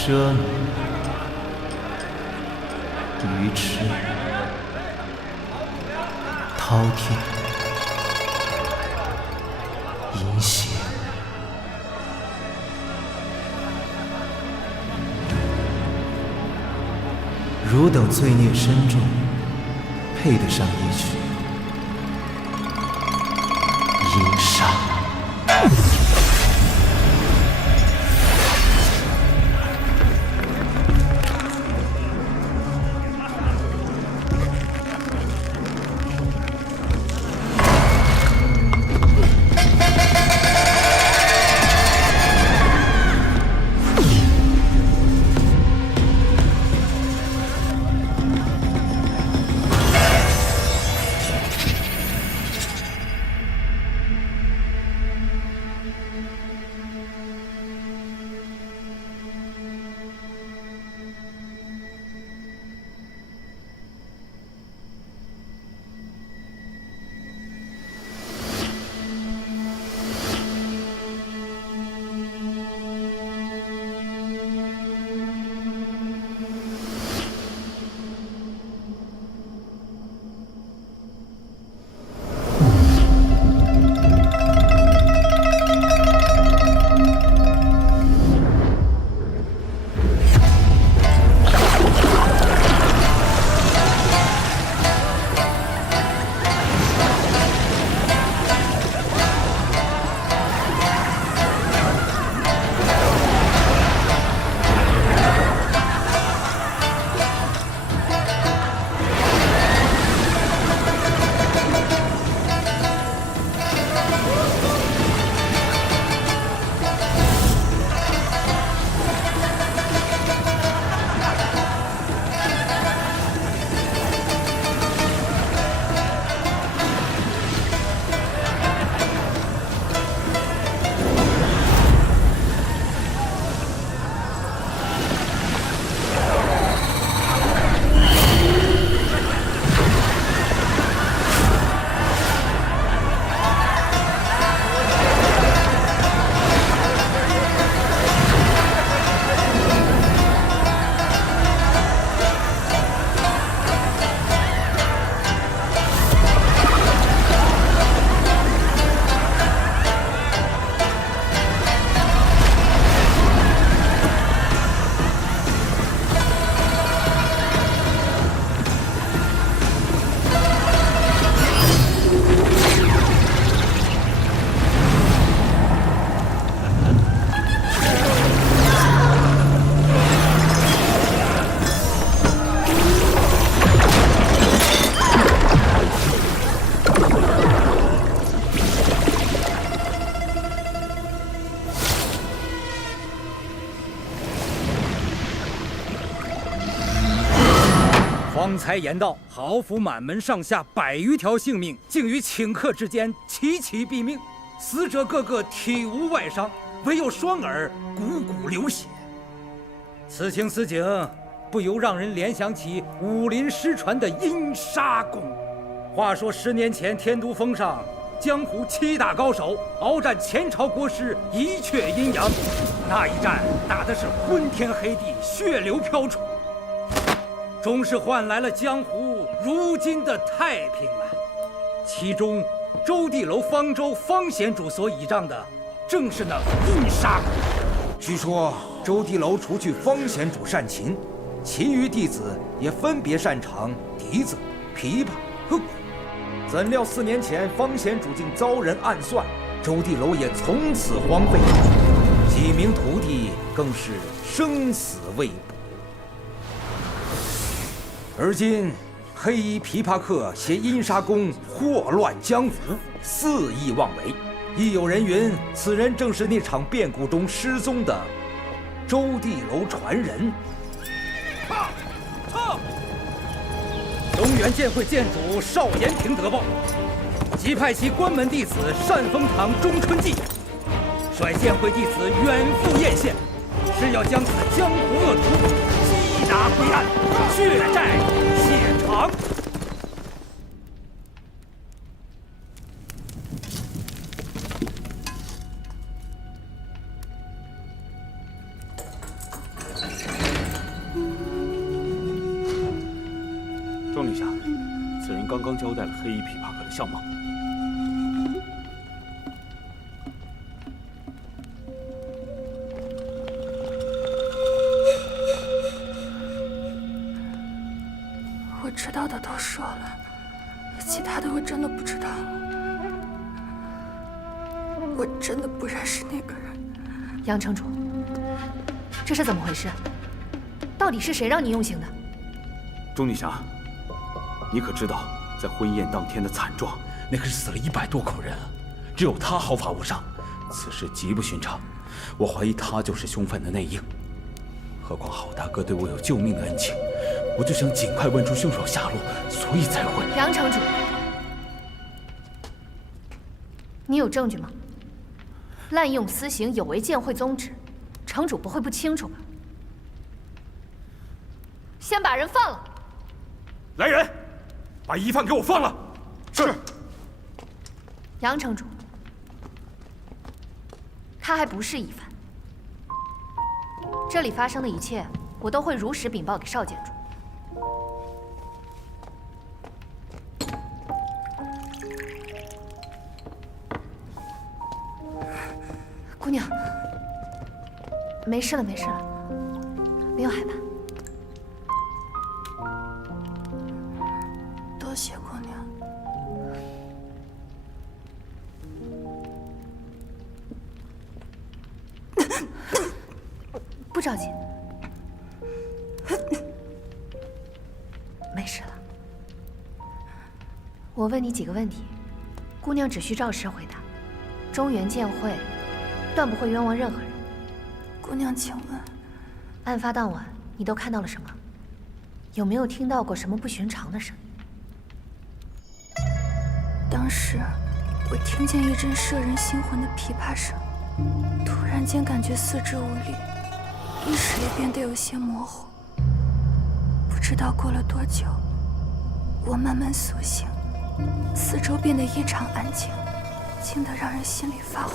奢靡、愚痴、饕餮、淫邪，汝等罪孽深重，配得上一曲淫杀。方才言道，豪府满门上下100余条性命，竟于顷刻之间齐齐毙命。死者个个体无外伤，唯有双耳汩汩流血。此情此景，不由让人联想起武林失传的阴杀功。话说10年前天都峰上，江湖7大高手鏖战前朝国师一阙阴阳，那一战打的是昏天黑地，血流飘出，终是换来了江湖如今的太平啊！其中，周地楼方舟方贤主所倚仗的，正是那阴杀功。据说周地楼除去方贤主擅琴，其余弟子也分别擅长笛子、琵琶和鼓。怎料4年前方贤主竟遭人暗算，周地楼也从此荒废，几名徒弟更是生死未卜。而今黑衣琵琶客携阴杀功祸乱江湖，肆意妄为。亦有人云，此人正是那场变故中失踪的周地楼传人。中原剑会剑主邵延平得报，即派其关门弟子单风堂钟春季，率剑会弟子远赴雁县，是要将此江湖恶徒缉拿归案，血债血偿。钟女侠，此人刚刚交代了黑衣琵琶客的相貌。我知道的都说了，其他的我真的不知道了。我真的不认识那个人。杨城主，这是怎么回事？到底是谁让你用刑的？钟女侠，你可知道在婚宴当天的惨状？那可是死了100多口人啊，只有他毫发无伤，此事极不寻常。我怀疑他就是凶犯的内应。何况郝大哥对我有救命的恩情，我就想尽快问出凶手下落，所以才会。杨城主，你有证据吗？滥用私刑有违剑会宗旨，城主不会不清楚吧？先把人放了。来人，把疑犯给我放了。是。杨城主，他还不是疑犯。这里发生的一切，我都会如实禀报给少监主。姑娘，没事了，没事了，不用害怕。多谢姑娘。不着急，没事了。我问你几个问题，姑娘只需照实回答。中原剑会断不会冤枉任何人。姑娘，请问，案发当晚你都看到了什么？有没有听到过什么不寻常的声音？当时我听见一阵摄人心魂的琵琶声，突然间感觉四肢无力，意识也变得有些模糊。不知道过了多久，我慢慢苏醒，四周变得异常安静，静得让人心里发慌。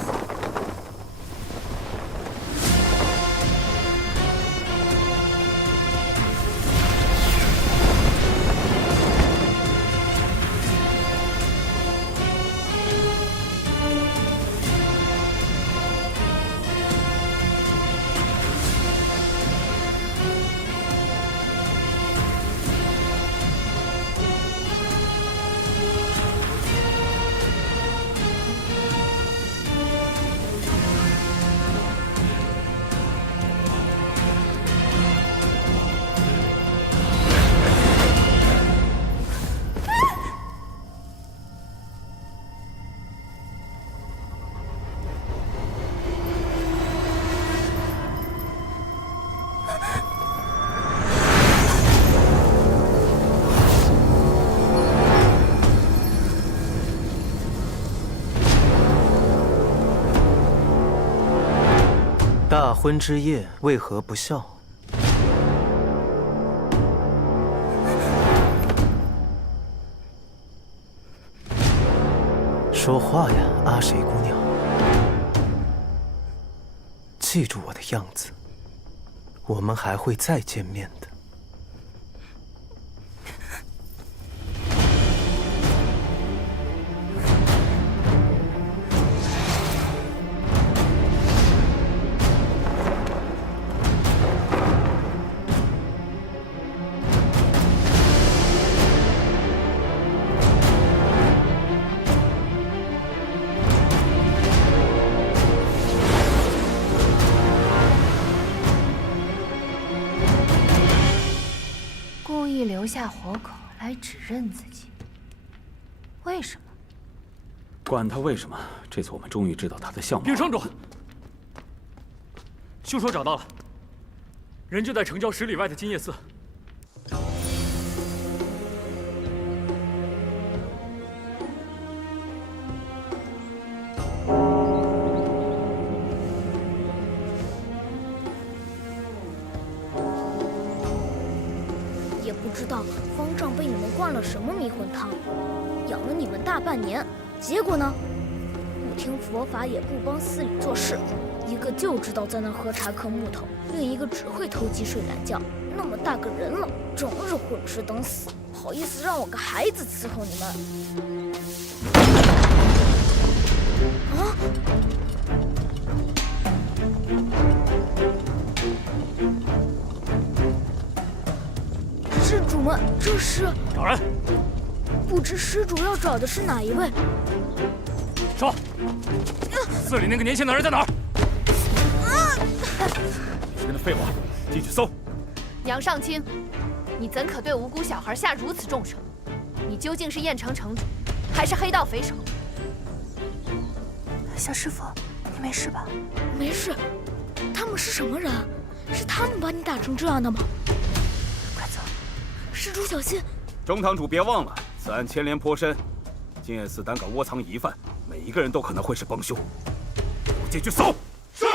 大婚之夜为何不孝？说话呀，阿水姑娘！记住我的样子，我们还会再见面的。留下活口来指认自己，为什么？管他为什么，这次我们终于知道他的相貌。禀城主，凶手找到了，人就在城郊10里外的金叶寺。也不知道方丈被你们灌了什么迷魂汤，养了你们大半年，结果呢？不听佛法，也不帮寺里做事，一个就知道在那喝茶嗑木头，另一个只会偷鸡睡懒觉，那么大个人了，整日混吃等死，好意思让我个孩子伺候你们？啊！施主们，这是找人。不知施主要找的是哪一位？说，寺里那个年轻男人在哪儿？别跟他废话，进去搜。杨尚卿，你怎可对无辜小孩下如此重手？你究竟是燕城城主，还是黑道匪首？小师傅，你没事吧？没事。他们是什么人？是他们把你打成这样的吗？快走！施主小心！中堂主别忘了，此案牵连颇深，金燕寺胆敢窝藏疑犯，每一个人都可能会是帮凶。我进去搜。是。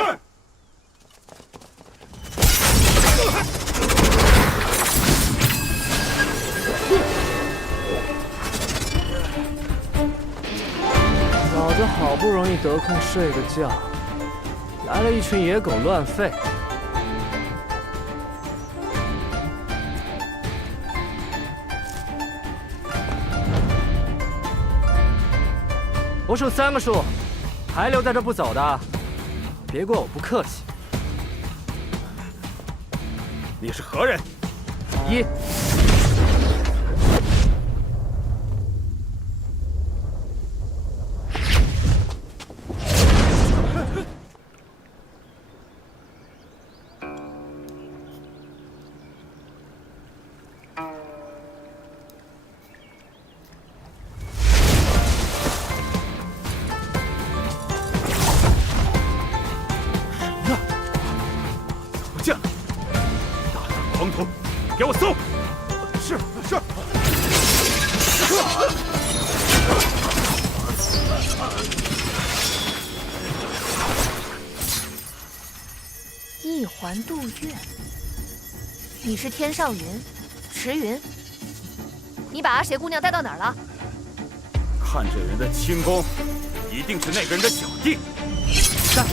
老子好不容易得空睡个觉，来了一群野狗乱吠。我数3个数，还留在这不走的，别怪我不客气。你是何人？1。给我搜！是。一环渡月，你是天上云，池云？你把阿邪姑娘带到哪儿了？看这人的轻功，一定是那个人的小弟。上！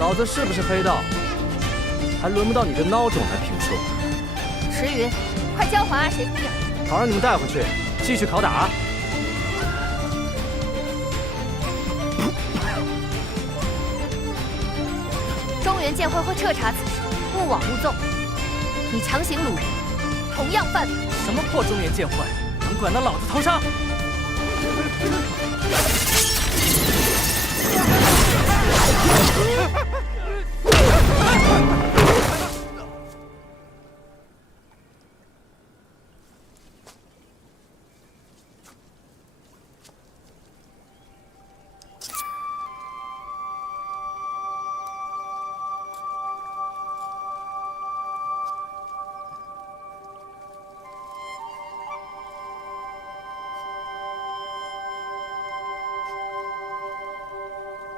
老子是不是黑道，还轮不到你这孬种来评说。池云，快交还阿邪姑娘！好让你们带回去，继续拷打。中原剑会会彻查此事，勿枉勿纵。你强行掳人，同样犯法。什么破中原剑会，能管到老子头上？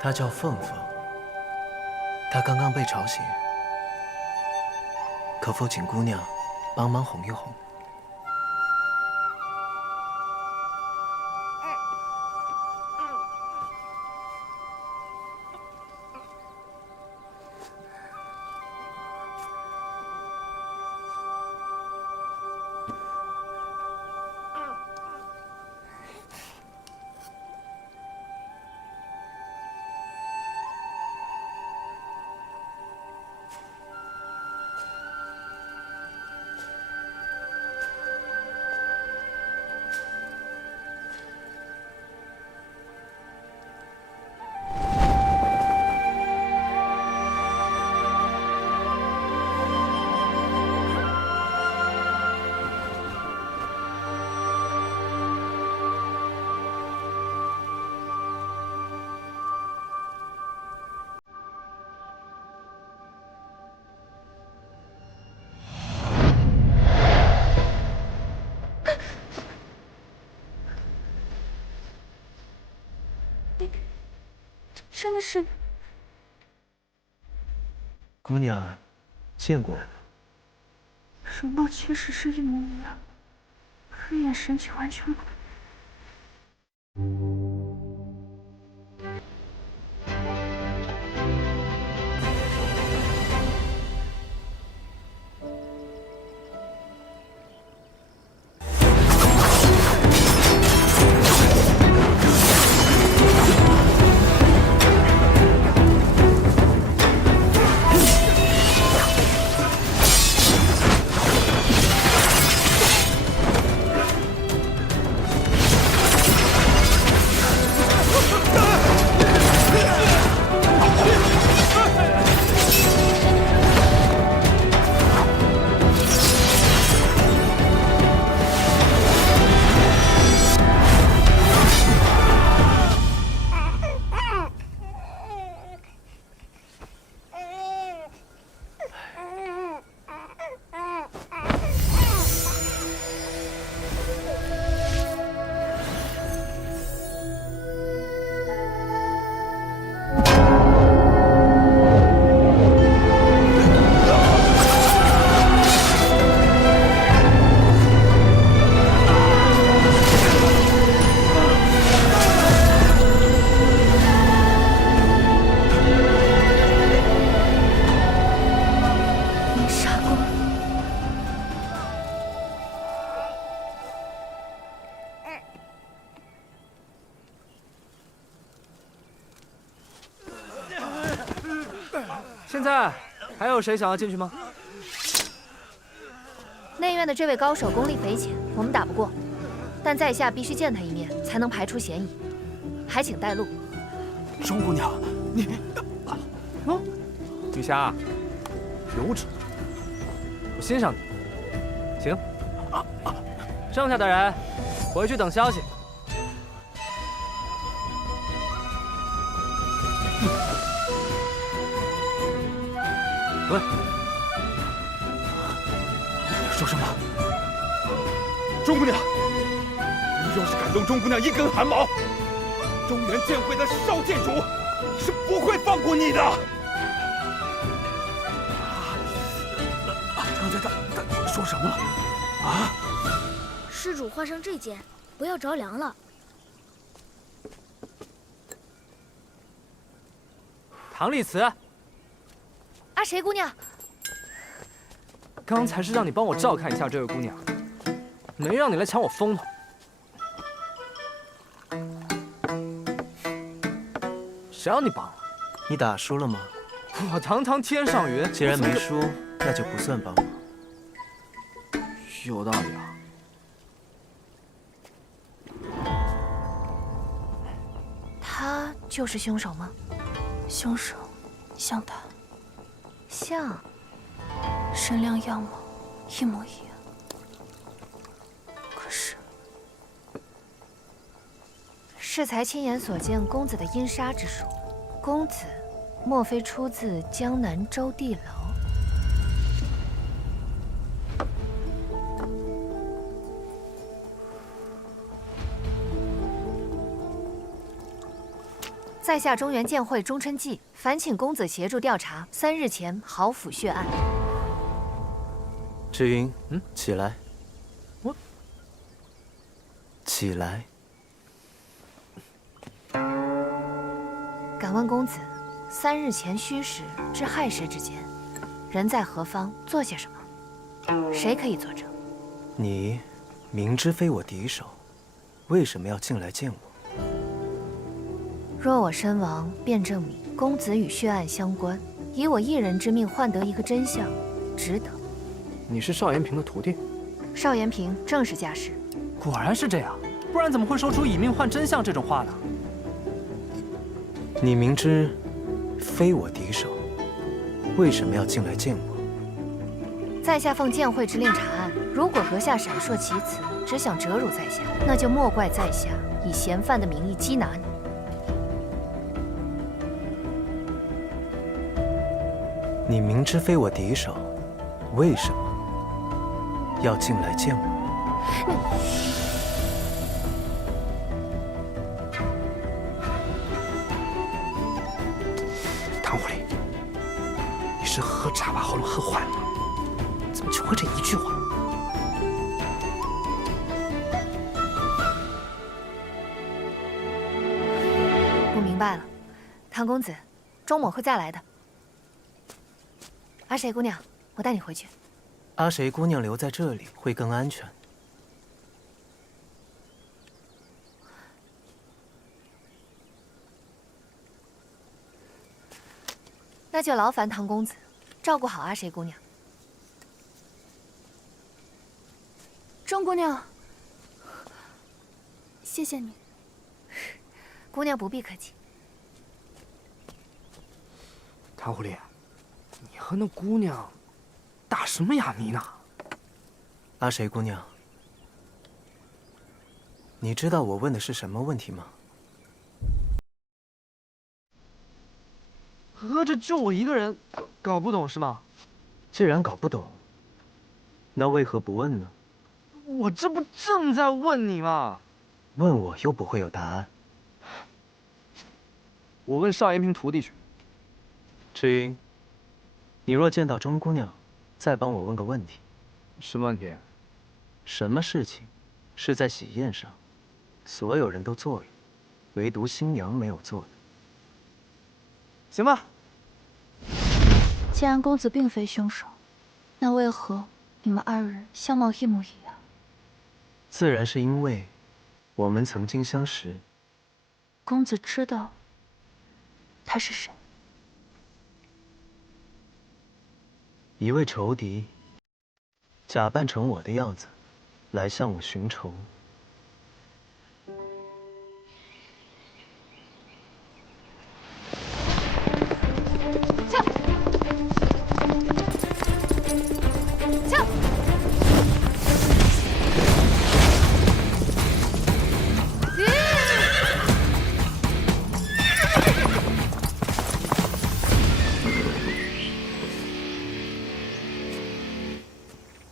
她叫凤凤，她刚刚被吵醒，可否请姑娘帮忙哄一哄？真的是姑娘，见过我。容貌确实是一模一样，可眼神却完全不同。现在还有谁想要进去吗？内院的这位高手功力匪浅，我们打不过，但在下必须见他一面，才能排除嫌疑。还请带路。钟姑娘，你……女侠，有种！我欣赏你。行，剩下的人回去等消息。喂，你说什么？钟姑娘，你要是敢动钟姑娘一根汗毛，中原剑会的少剑主是不会放过你的。刚才他说什么了？啊？施主话声这简，不要着凉了。唐丽慈，阿谁姑娘，刚才是让你帮我照看一下这位姑娘，没让你来抢我风头。谁让你帮了？你打输了吗？我堂堂天上云，既然没输，那就不算帮忙。有道理啊。他就是凶手吗？凶手像他，像，身量样貌一模一样。可是，适才亲眼所见公子的阴杀之术，公子莫非出自江南周地楼？在下中原剑会钟琛记，烦请公子协助调查3日前豪府血案。志云，起来。我起来。敢问公子，3日前戌时至亥时之间，人在何方，做些什么？谁可以作证？你明知非我敌手，为什么要进来见我？若我身亡，便证明公子与血案相关，以我一人之命换得一个真相，值得。你是邵延平的徒弟？邵延平正是家师。果然是这样，不然怎么会说出以命换真相这种话呢？你明知非我敌手，为什么要进来见我？在下奉剑会之令查案，如果阁下闪烁其词，只想折辱在下，那就莫怪在下以嫌犯的名义缉拿你。你明知非我敌手，为什么要进来见我？唐狐狸，你是喝茶把喉咙喝坏了吗？怎么就会这一句话？我明白了，唐公子，周某会再来的。阿谁姑娘，我带你回去。阿谁姑娘留在这里会更安全。那就劳烦唐公子，照顾好阿谁姑娘。钟姑娘，谢谢你。姑娘不必客气。唐狐狸，你和那姑娘打什么哑谜呢？阿谁姑娘，你知道我问的是什么问题吗？合着就我一个人搞不懂是吗？既然搞不懂，那为何不问呢？我这不正在问你吗？问我又不会有答案。我问邵延平徒弟去。赤云，你若见到钟姑娘，再帮我问个问题。什么问题？什么事情是在喜宴上所有人都做了，唯独新娘没有做的？行吧。既然公子并非凶手，那为何你们二人相貌一模一样？自然是因为我们曾经相识。公子知道他是谁？一位仇敌，假扮成我的样子，来向我寻仇。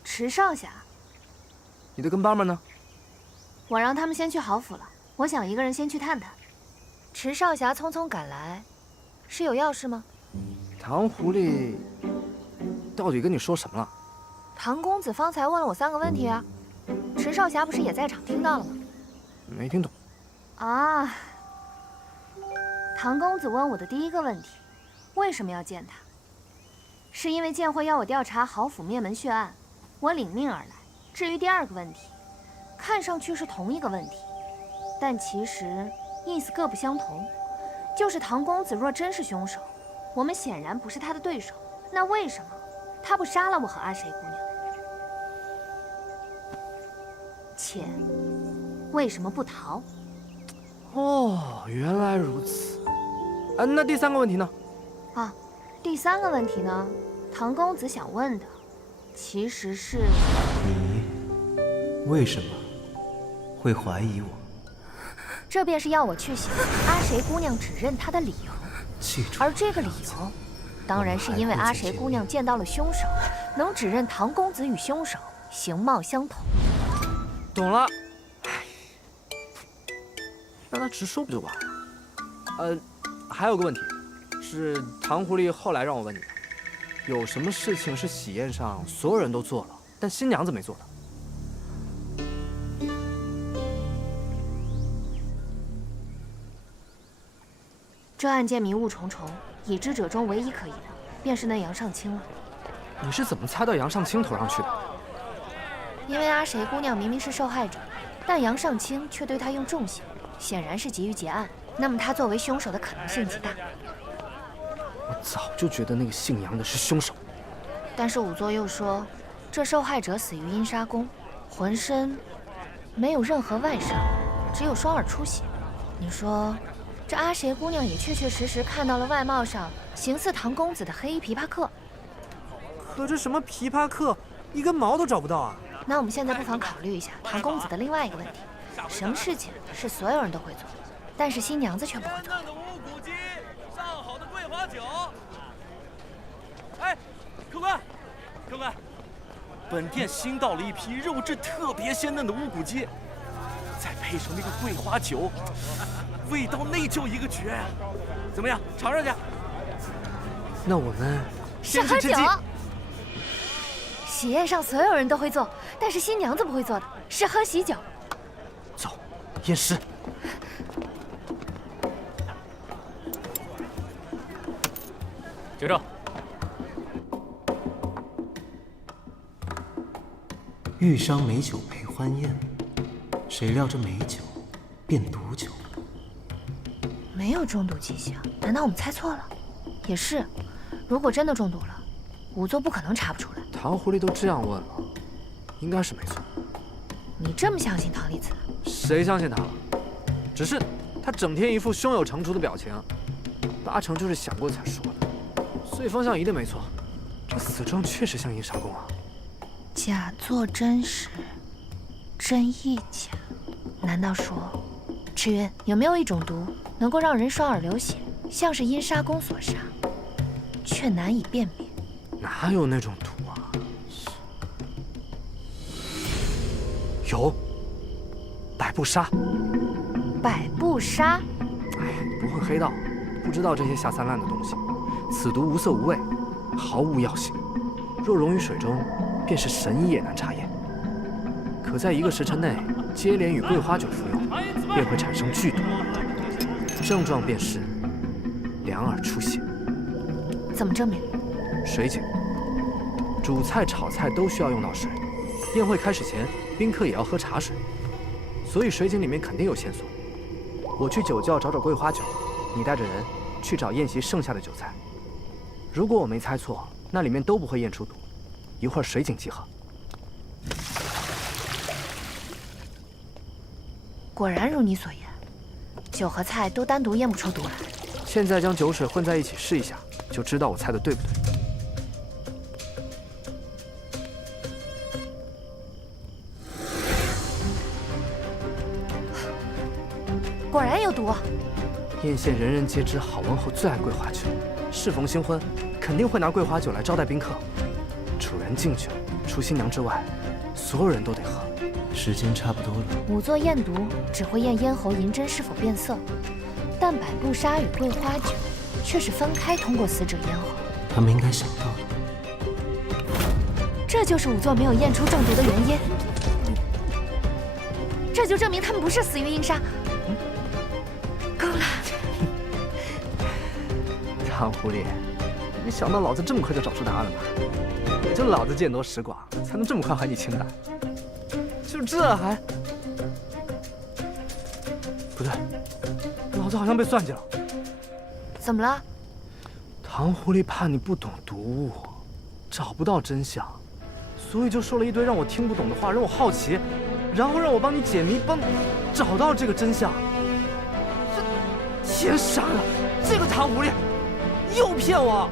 池少侠，你的跟班们呢？我让他们先去豪府了，我想一个人先去探探。池少侠匆匆赶来，是有要事吗？唐狐狸到底跟你说什么了？唐公子方才问了我3个问题啊，池少侠不是也在场听到了吗？没听懂。啊，唐公子问我的第1个问题，为什么要见他？是因为剑会要我调查豪府灭门血案，我领命而来。至于第2个问题，看上去是同一个问题，但其实意思各不相同。就是唐公子若真是凶手，我们显然不是他的对手，那为什么他不杀了我和阿谁姑娘？且为什么不逃？哦，原来如此。那第3个问题呢？啊，第3个问题呢，唐公子想问的，其实是你为什么会怀疑我？这便是要我去写阿谁姑娘指认他的理由。记住，而这个理由，当然是因为阿谁姑娘见到了凶手，能指认唐公子与凶手形貌相同。懂了。让他直说不就完了？还有个问题，是唐狐狸后来让我问你的，有什么事情是喜宴上所有人都做了，但新娘子没做的？这案件迷雾重重，已知者中唯一可疑的，便是那杨尚清了。你是怎么猜到杨尚清头上去的？因为阿谁姑娘明明是受害者，但杨尚清却对她用重刑，显然是急于结案。那么他作为凶手的可能性极大。我早就觉得那个姓杨的是凶手。但是仵作又说，这受害者死于阴杀宫，浑身没有任何外伤，只有双耳出血。你说，这阿谁姑娘也确确实实看到了外貌上形似唐公子的黑衣琵琶客。可这什么琵琶客，一根毛都找不到啊！那我们现在不妨考虑一下唐公子的另外一个问题：什么事情是所有人都会做，但是新娘子却不会做？的无骨鸡，上好的桂花酒。哎，客官，客官，本店新到了一批肉质特别鲜嫩的无骨鸡，再配上那个桂花酒，味道那叫一个绝呀！怎么样，尝尝去？那我们是喝酒。喜宴上所有人都会做，但是新娘子不会做的是喝喜酒。走，验尸。结账。欲伤美酒陪欢宴，谁料这美酒变毒酒。没有中毒迹象，难道我们猜错了？也是，如果真的中毒了，仵作不可能查不出来。唐狐狸都这样问了，应该是没错。你这么相信唐丽子？谁相信他了？只是他整天一副胸有成竹的表情，八成就是想过才说的。所以方向一定没错，这死状确实像阴杀宫啊。假作真实，真亦假。难道说，赤云有没有一种毒能够让人双耳流血，像是阴杀宫所杀，却难以辨别？哪有那种毒啊？有，百步杀。百步杀？哎，不混黑道，不知道这些下三滥的东西。此毒无色无味，毫无药性。若溶于水中，便是神医也难查验。可在1个时辰内接连与桂花酒服用，便会产生剧毒，症状便是两耳出血。怎么证明？水井。煮菜、炒菜都需要用到水，宴会开始前，宾客也要喝茶水，所以水井里面肯定有线索。我去酒窖找找桂花酒，你带着人去找宴席剩下的酒菜。如果我没猜错，那里面都不会验出毒。一会儿水井集合。果然如你所言，酒和菜都单独验不出毒来。现在将酒水混在一起试一下，就知道我猜的对不对。果然有毒。艳羡人人皆知，郝文后最爱桂花酒，适逢新婚，肯定会拿桂花酒来招待宾客。主人敬酒，除新娘之外，所有人都得喝。时间差不多了。仵作验毒只会验咽喉银针是否变色，但百步杀与桂花酒却是分开通过死者咽喉。他们应该想到了，这就是仵作没有验出中毒的原因。这就证明他们不是死于阴杀。够了。唐狐狸，没想到老子这么快就找出答案了吧？就老子见多识广，才能这么快还你清白。就这还……不对，老子好像被算计了。怎么了？唐狐狸怕你不懂毒物，找不到真相，所以就说了一堆让我听不懂的话，让我好奇，然后让我帮你解谜，帮你找到这个真相。这天杀的，这个唐狐狸又骗我！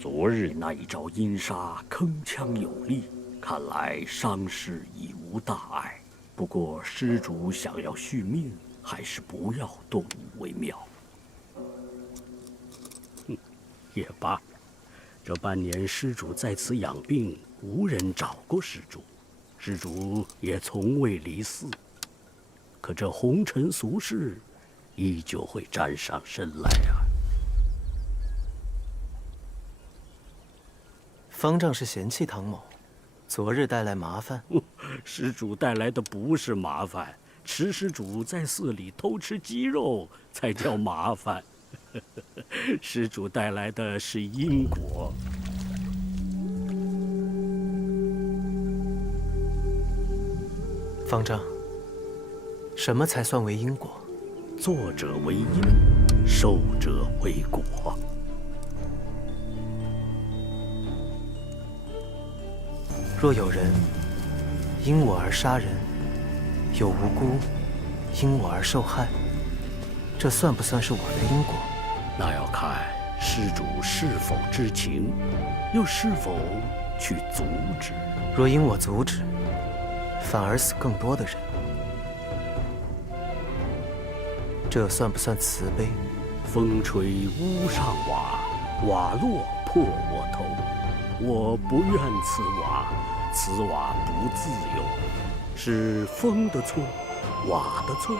昨日那一招阴杀铿锵有力，看来伤势已无大碍。不过施主想要续命，还是不要动武为妙。也罢，这半年施主在此养病，无人找过施主，施主也从未离寺。可这红尘俗事，依旧会沾上身来啊。方丈是嫌弃唐某，昨日带来麻烦。施主带来的不是麻烦，池施主在寺里偷吃鸡肉才叫麻烦。施主带来的是因果。方丈，什么才算为因果？作者为因，受者为果。若有人因我而杀人，有无辜因我而受害，这算不算是我的因果？那要看施主是否知情，又是否去阻止。若因我阻止，反而死更多的人，这算不算慈悲？风吹屋上瓦，瓦落破我头。我不怨此瓦，此瓦不自由，是风的错，瓦的错，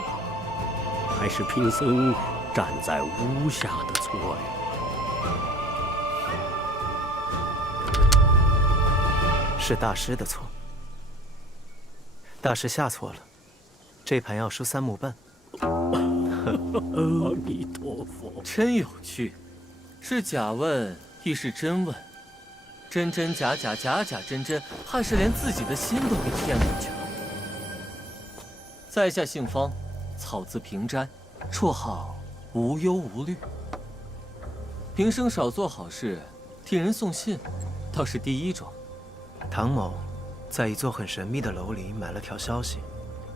还是贫僧站在屋下的错呀？是大师的错。大师下错了，这盘要输3目半。阿弥陀佛，真有趣，是假问亦是真问，真真假假，假假真真，怕是连自己的心都给骗过去了。在下姓方，草字平瞻，绰号无忧无虑。平生少做好事，替人送信，倒是第一桩。唐某在一座很神秘的楼里买了条消息，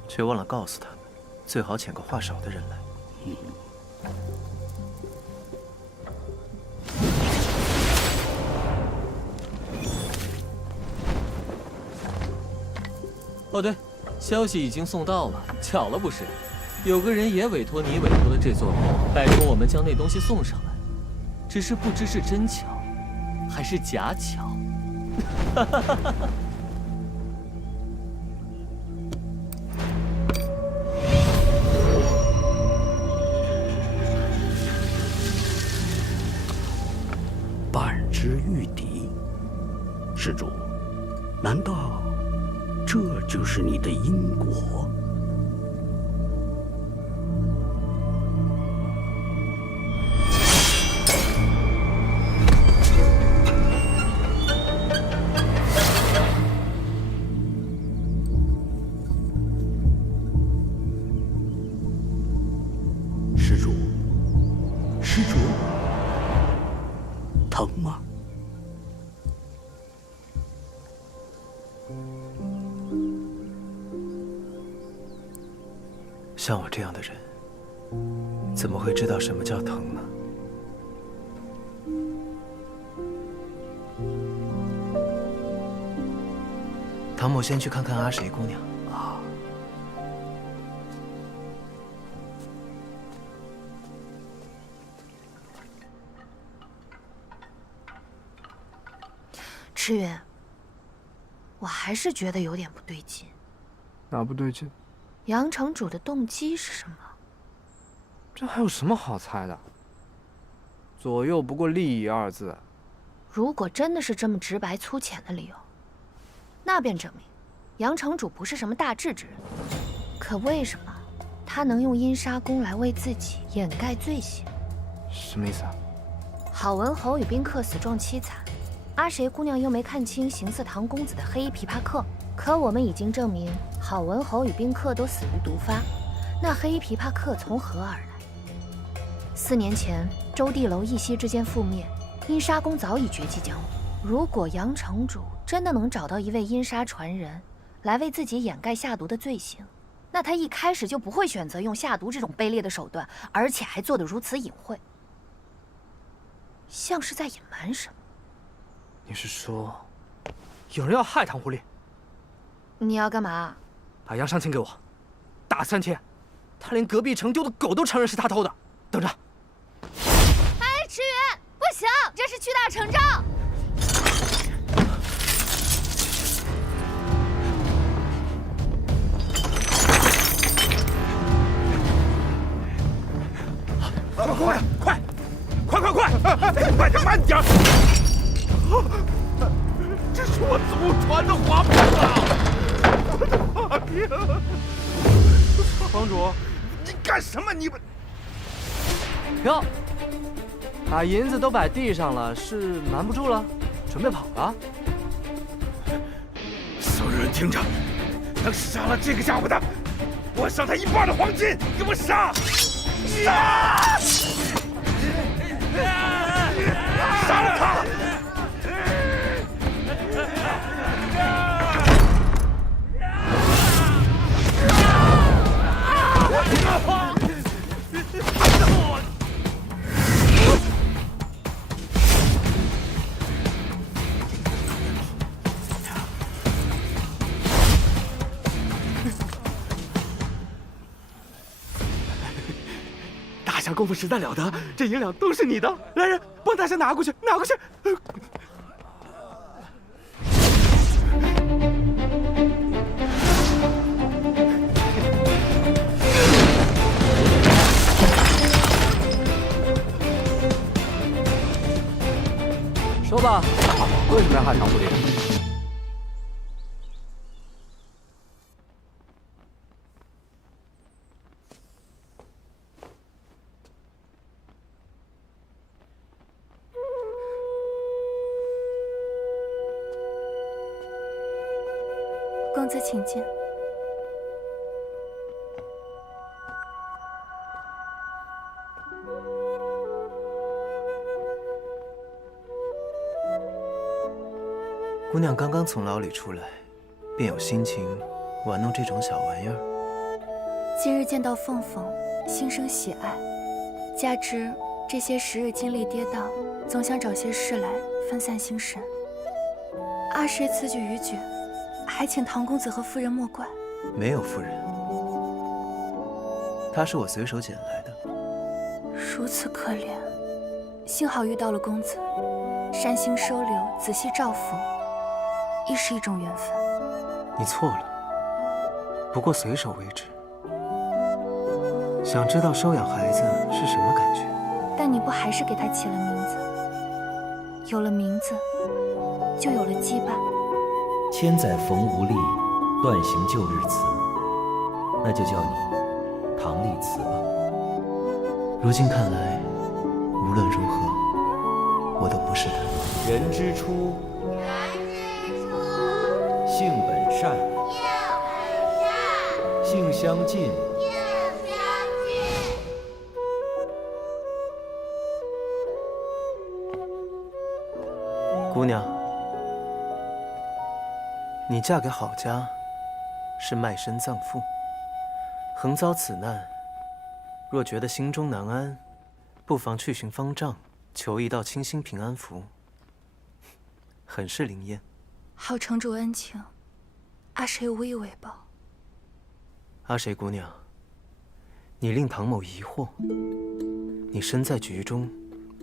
却忘了告诉他们，最好请个话少的人来。哦对，消息已经送到了，巧了不是？有个人也委托你委托的这座楼，拜托我们将那东西送上来，只是不知是真巧，还是假巧。哈哈哈哈。半之玉笛，施主，难道这就是你的因果？施主，施主，疼吗？像我这样的人，怎么会知道什么叫疼呢？唐某先去看看阿谁姑娘。啊，池远，我还是觉得有点不对劲。哪不对劲？杨城主的动机是什么？这还有什么好猜的？左右不过利益2字。如果真的是这么直白粗浅的理由，那便证明杨城主不是什么大智之人。可为什么他能用阴杀功来为自己掩盖罪行？什么意思啊？郝文侯与宾客死状凄惨，阿谁姑娘又没看清形似唐公子的黑衣琵琶客。可我们已经证明，郝文侯与宾客都死于毒发，那黑衣琵琶客从何而来？4年前，周地楼一夕之间覆灭，阴杀宫早已绝迹江湖。如果杨城主真的能找到一位阴杀传人，来为自己掩盖下毒的罪行，那他一开始就不会选择用下毒这种卑劣的手段，而且还做得如此隐晦，像是在隐瞒什么。你是说，有人要害唐狐狸？你要干嘛？把杨尚卿给我，打3天。他连隔壁城丢的狗都承认是他偷的。等着。哎，池远，不行，这是屈打成招。快点，慢点！这是我祖传的花盆啊！我的妈呀！房主，你干什么？你们停！把银子都摆地上了，是瞒不住了，准备跑了？所有人听着，能杀了这个家伙的，我赏他1半的黄金！给我杀！杀！杀了他！下功夫实在了得，这银两都是你的。来人，帮大侠拿过去，拿过去。说吧，为什么要害唐狐狸？公子请进。姑娘刚刚从牢里出来，便有心情玩弄这种小玩意儿。今日见到凤凤，心生喜爱，加之这些时日经历跌宕，总想找些事来分散心神。阿谁此举逾矩，还请唐公子和夫人莫怪。没有夫人，她是我随手捡来的。如此可怜，幸好遇到了公子，善心收留，仔细照拂，亦是一种缘分。你错了，不过随手为之。想知道收养孩子是什么感觉？但你不还是给他起了名字？有了名字，就有了羁绊。千载逢无力，断行旧日词。那就叫你唐丽辞吧。如今看来，无论如何，我都不是他。人之初，性本善，性相近，姑娘，你嫁给郝家，是卖身葬父，横遭此难。若觉得心中难安，不妨去寻方丈，求一道清心平安符，很是灵验。郝城主恩情，阿谁无以为报。阿谁姑娘，你令唐某疑惑，你身在局中，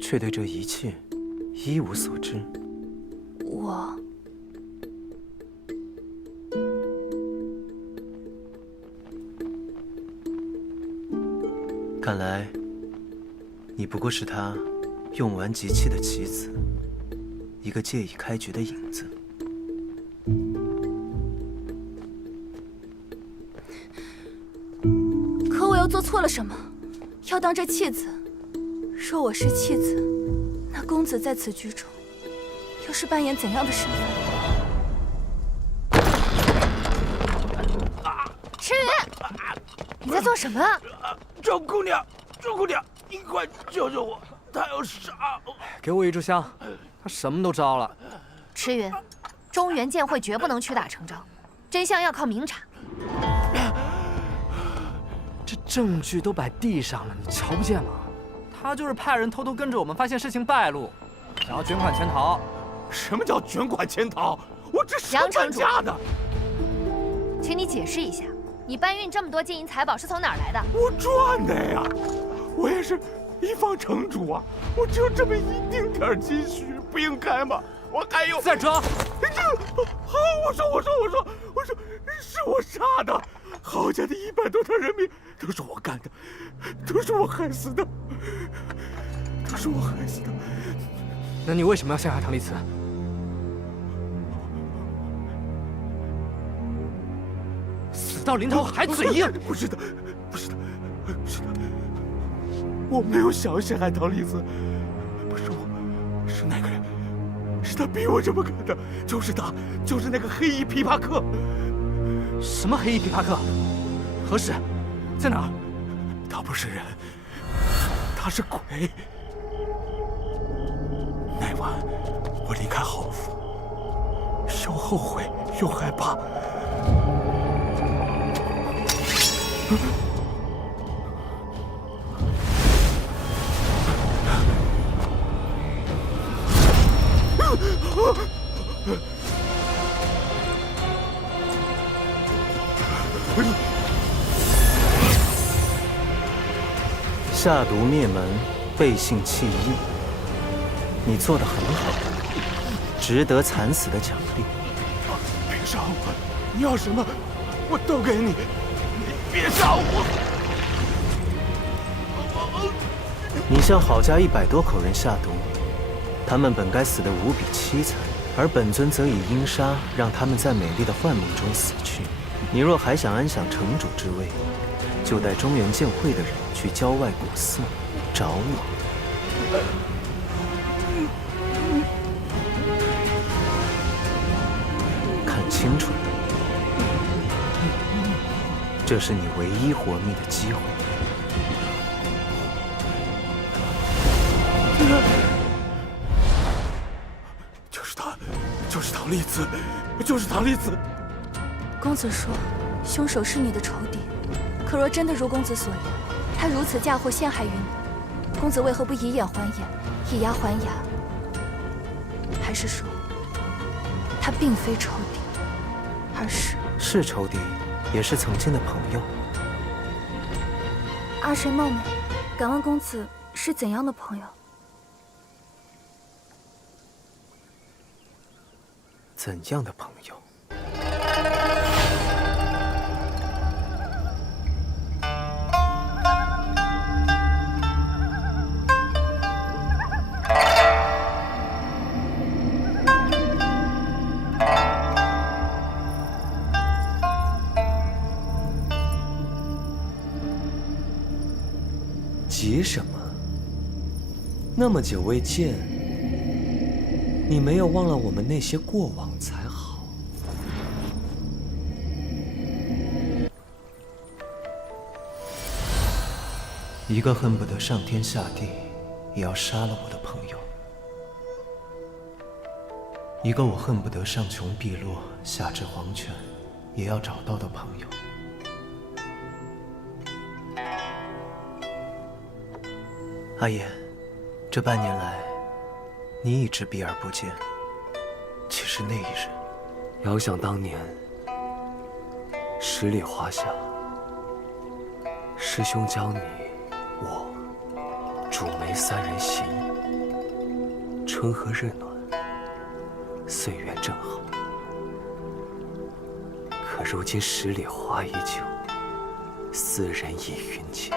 却对这一切一无所知。我看来，你不过是他用完即弃的棋子，一个借以开局的引子。可我又做错了什么？要当这弃子？若我是弃子，那公子在此局中，又是扮演怎样的身份？赤羽，你在做什么？周姑娘，周姑娘，你快救救我！他要杀我！给我一炷香，他什么都招了。赤羽，中原剑会绝不能屈打成招，真相要靠明察。这证据都摆地上了，你瞧不见吗？他就是派人偷偷跟着我们，发现事情败露，想要卷款潜逃。什么叫卷款潜逃？我这是搬杨城主家的。请你解释一下，你搬运这么多金银财宝是从哪儿来的？我赚的呀！我也是一方城主啊，我只有这么一丁点儿积蓄，不应该吗？我还有再装！好，我说，是我杀的，郝家的100多条人命都是我干的，都是我害死的，都是我害死的。那你为什么要陷害唐丽辞？死到临头还嘴硬？不是的，我没有想要陷害唐丽辞，不是我，是那个人，是他逼我这么干的，就是他，就是那个黑衣琵琶客。什么黑衣琵琶客？何时？在哪儿？他不是人，他是鬼。那晚我离开郝府，又后悔又害怕。下毒灭门，背信弃义，你做得很好，值得惨死的奖励。别杀我！你要什么，我都给你。你别杀我！你向郝家100多口人下毒，他们本该死得无比凄惨，而本尊则以阴杀让他们在美丽的幻梦中死去。你若还想安享城主之位，就带中原剑会的人去郊外古寺找我。看清楚了，这是你唯一活命的机会。就是他，就是唐丽子，就是唐丽子。公子说，凶手是你的仇敌。可若真的如公子所言，他如此嫁祸陷害于你，公子为何不以眼还眼，以牙还牙？还是说，他并非仇敌，而是仇敌，也是曾经的朋友。阿谁冒昧，敢问公子是怎样的朋友？怎样的朋友？急什么？那么久未见，你没有忘了我们那些过往才好。一个恨不得上天下地也要杀了我的朋友，一个我恨不得上穷碧落下至黄泉也要找到的朋友。阿言，这半年来，你一直避而不见。其实那一日，遥想当年，十里花下，师兄教你我主梅3人行，春和日暖，岁月正好。可如今十里花依旧，4人已云间。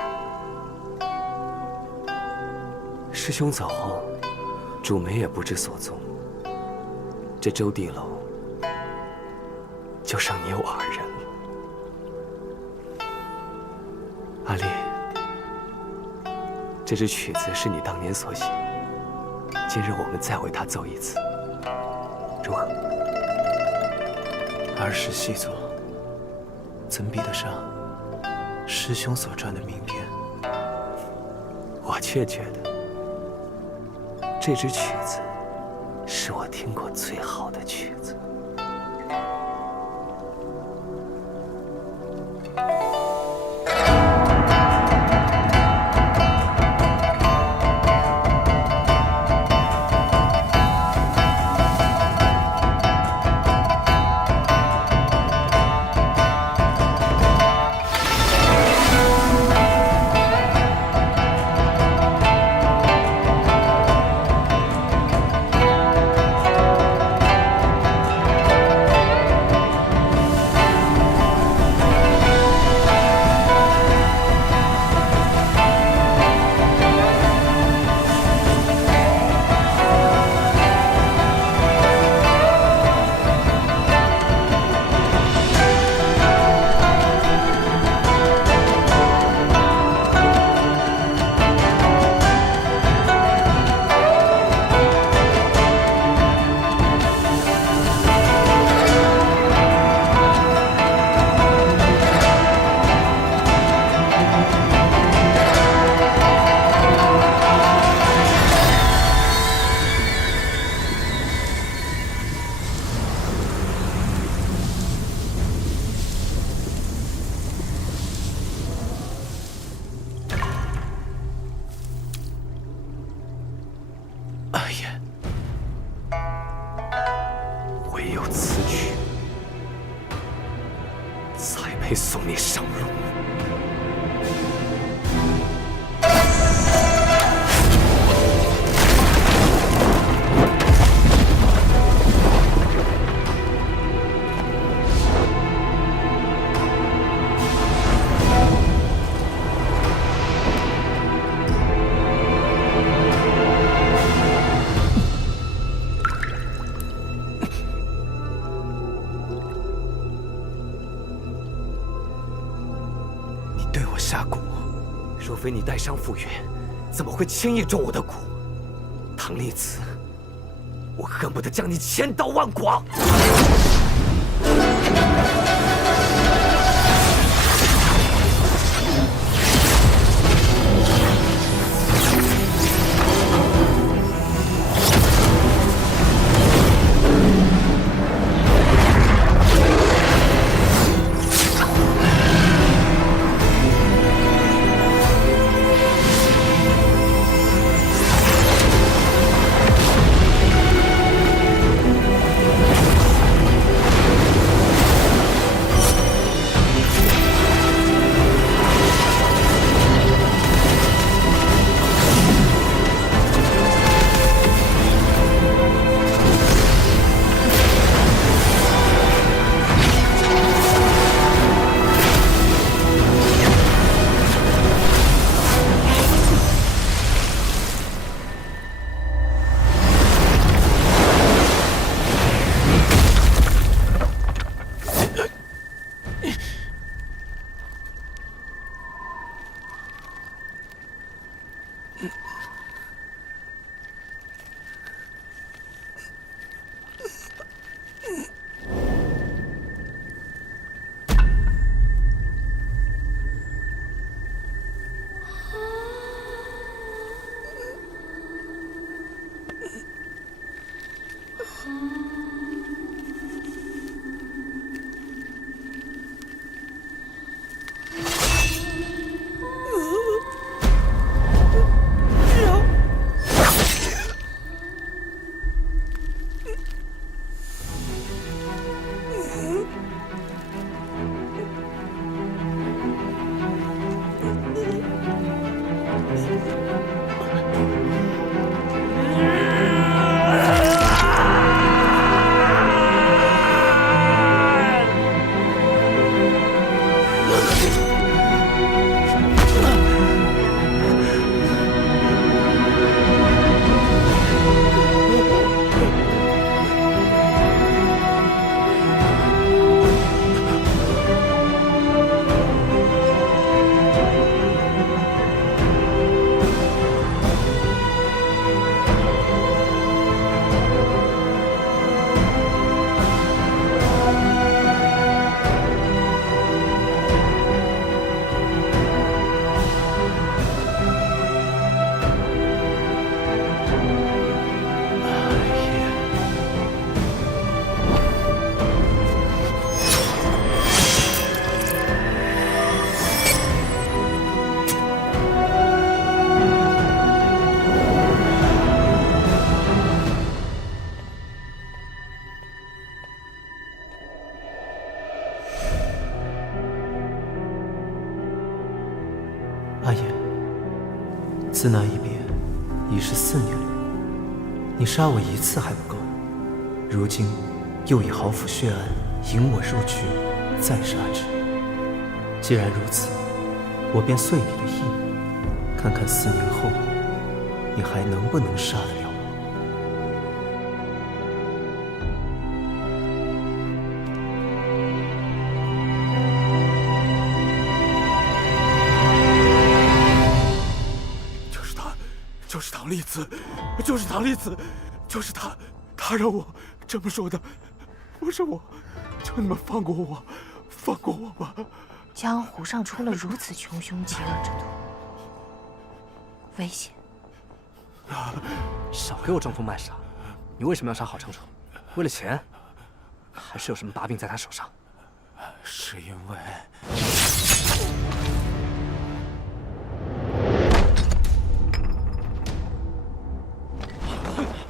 师兄走后，主梅也不知所踪。这周地楼就剩你我2人了。阿丽，这支曲子是你当年所写，今日我们再为它奏一次，如何？儿时细作，怎比得上师兄所撰的名篇？我却觉得这支曲子是我听过最好的曲子。阿言，唯有此曲，才配送你上路。对我下蛊，若非你带伤复原，怎么会轻易中我的蛊？唐丽子，我恨不得将你千刀万剐！阿言，自那一别，已是4年了。你杀我1次还不够，如今又以豪府血案引我入局，再杀之。既然如此，我便遂你的意，看看4年后，你还能不能杀得了我。就是唐丽子，就是唐丽子，就是她，她让我这么说的。我说我，求你们放过我，放过我吧。江湖上出了如此穷凶极恶之徒，危险。少给我装疯卖傻！你为什么要杀郝长春？为了钱？还是有什么把柄在他手上？是因为……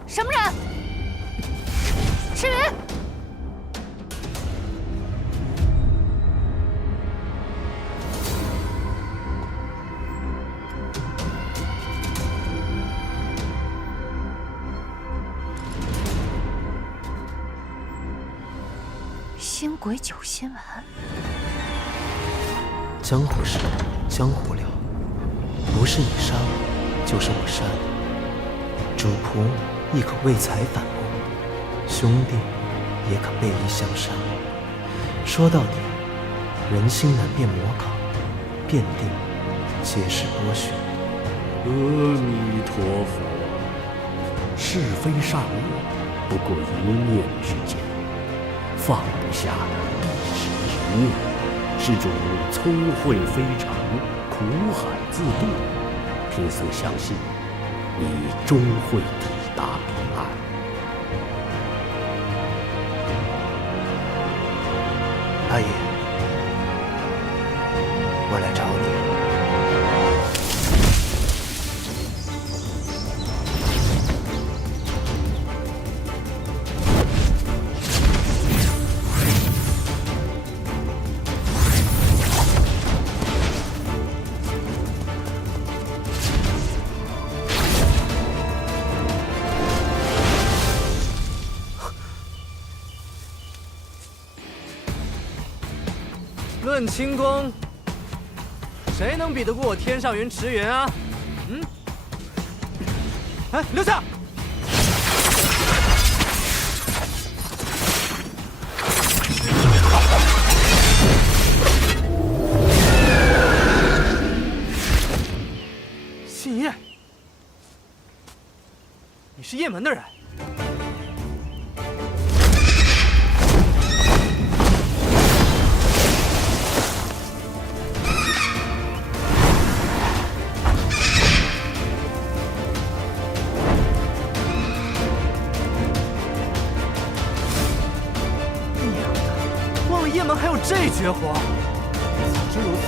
什么人？赤云！新鬼酒新丸。江湖事，江湖了，不是你杀我，就是我杀你。主仆亦可为财反目，兄弟也可背义相杀。说到底，人心难辨魔考，遍地皆是波雪。阿弥陀佛，是非善恶不过一念之间，放不下的必是一念。施主聪慧非常，苦海自渡，贫僧相信你终会抵达彼岸。阿爷，我来找你。论轻功，谁能比得过我天上云驰云啊？哎，留下！信燕，你是雁门的人。雁门还有这绝活，早知如此，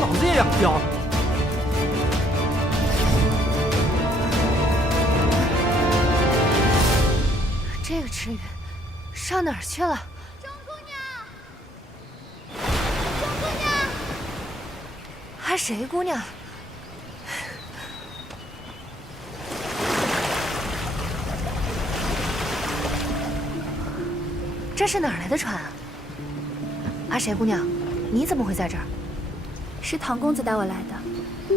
老子也养貂了。这个池鱼上哪儿去了？钟姑娘，钟姑娘，还谁姑娘？这是哪儿来的船啊？阿谁姑娘，你怎么会在这儿？是唐公子带我来的。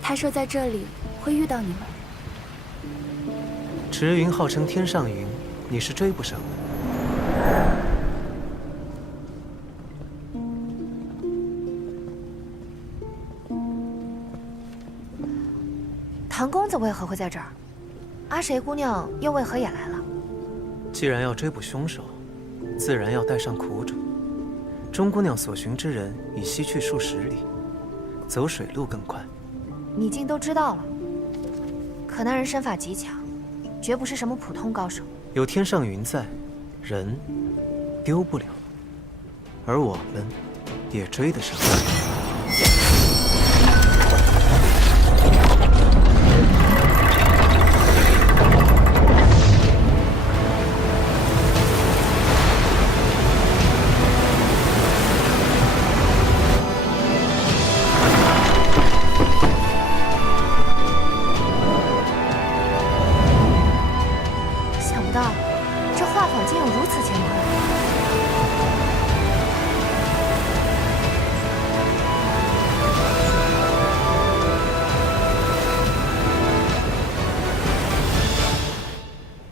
他说在这里会遇到你们。池云号称天上云，你是追不上的。唐公子为何会在这儿？阿谁姑娘又为何也来了？既然要追捕凶手，自然要带上苦主。钟姑娘所寻之人已西去数十里，走水路更快。你竟都知道了，可那人身法极强，绝不是什么普通高手。有天上云在，人丢不了，而我们也追得上。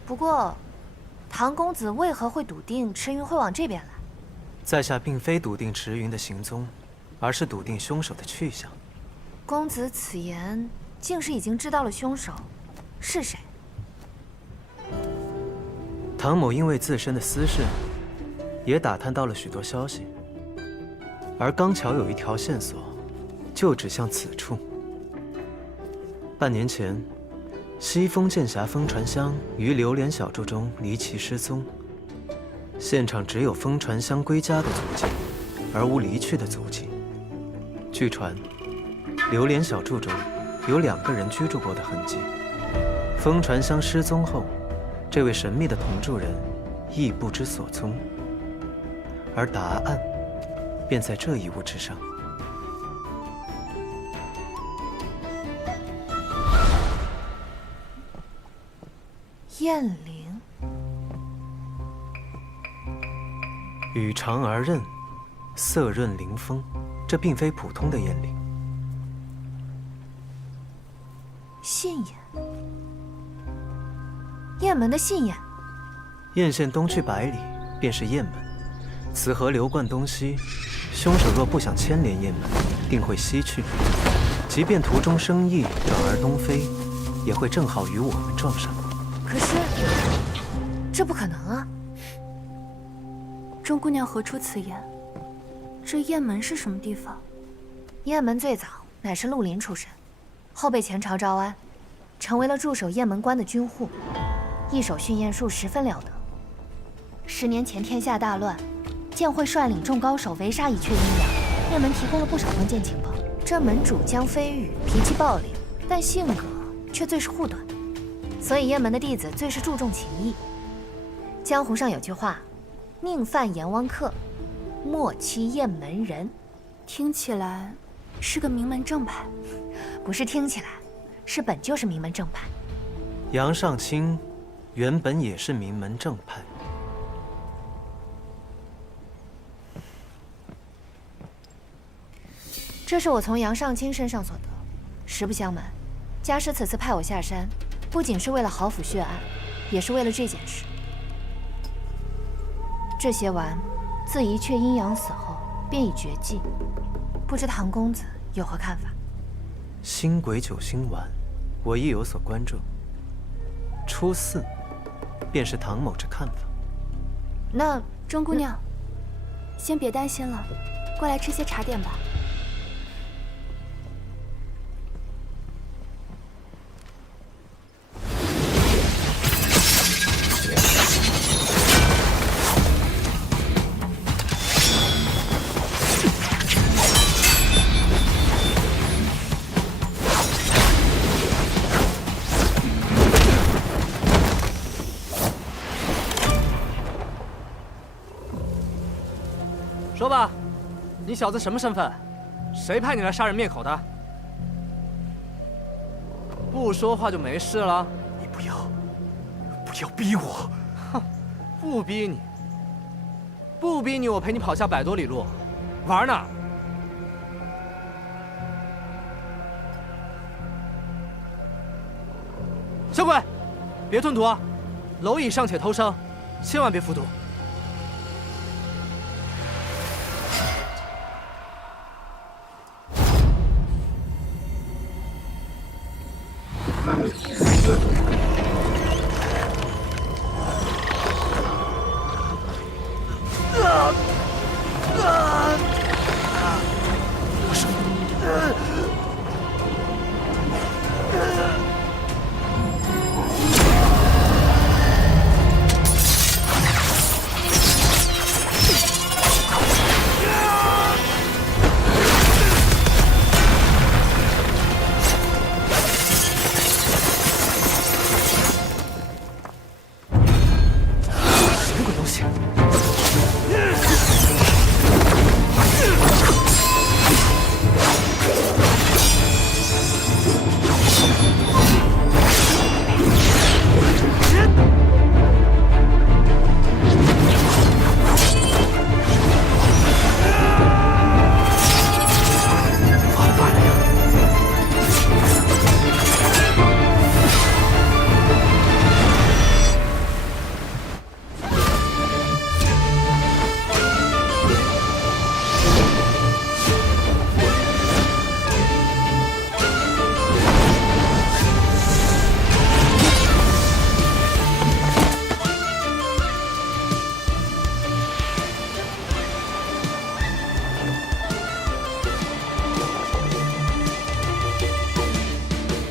不过，唐公子为何会笃定池云会往这边来？在下并非笃定池云的行踪，而是笃定凶手的去向。公子此言，竟是已经知道了凶手是谁？唐某因为自身的私事，也打探到了许多消息，而刚巧有一条线索，就指向此处。半年前，西风剑侠风传香于榴莲小筑中离奇失踪，现场只有风传香归家的足迹，而无离去的足迹。据传，榴莲小筑中有2个人居住过的痕迹。风传香失踪后，这位神秘的同住人亦不知所踪，而答案便在这一物之上。燕翎，羽长而韧，色润灵风，这并非普通的燕翎。信眼，雁门的信眼。雁县东去100里，便是雁门。此河流贯东西，凶手若不想牵连雁门，定会西去。即便途中生意转而东飞，也会正好与我们撞上。可是，这不可能啊！钟姑娘何出此言？这雁门是什么地方？雁门最早乃是绿林出身，后被前朝招安，成为了驻守雁门关的军户，一手训雁术十分了得。10年前天下大乱，剑会率领众高手围杀一阙阴阳，雁门提供了不少关键情报。这门主江飞羽脾气暴烈，但性格却最是护短，所以雁门的弟子最是注重情义。江湖上有句话，宁犯阎王客，莫欺雁门人。听起来是个名门正派。不是听起来，是本就是名门正派。杨尚卿原本也是名门正派。这是我从杨尚卿身上所得。实不相瞒，家师此次派我下山，不仅是为了郝府血案，也是为了这件事。这些丸自一阙阴阳死后便已绝迹，不知唐公子有何看法？星鬼九星丸，我亦有所关注。初四，便是唐某这看法。那钟姑娘，先别担心了，过来吃些茶点吧。说吧，你小子什么身份？谁派你来杀人灭口的？不说话就没事了。你不要逼我！哼，不逼你，不逼你，我陪你跑下100多里路，玩呢？小鬼，别吞吐啊！蝼蚁尚且偷生，千万别服毒。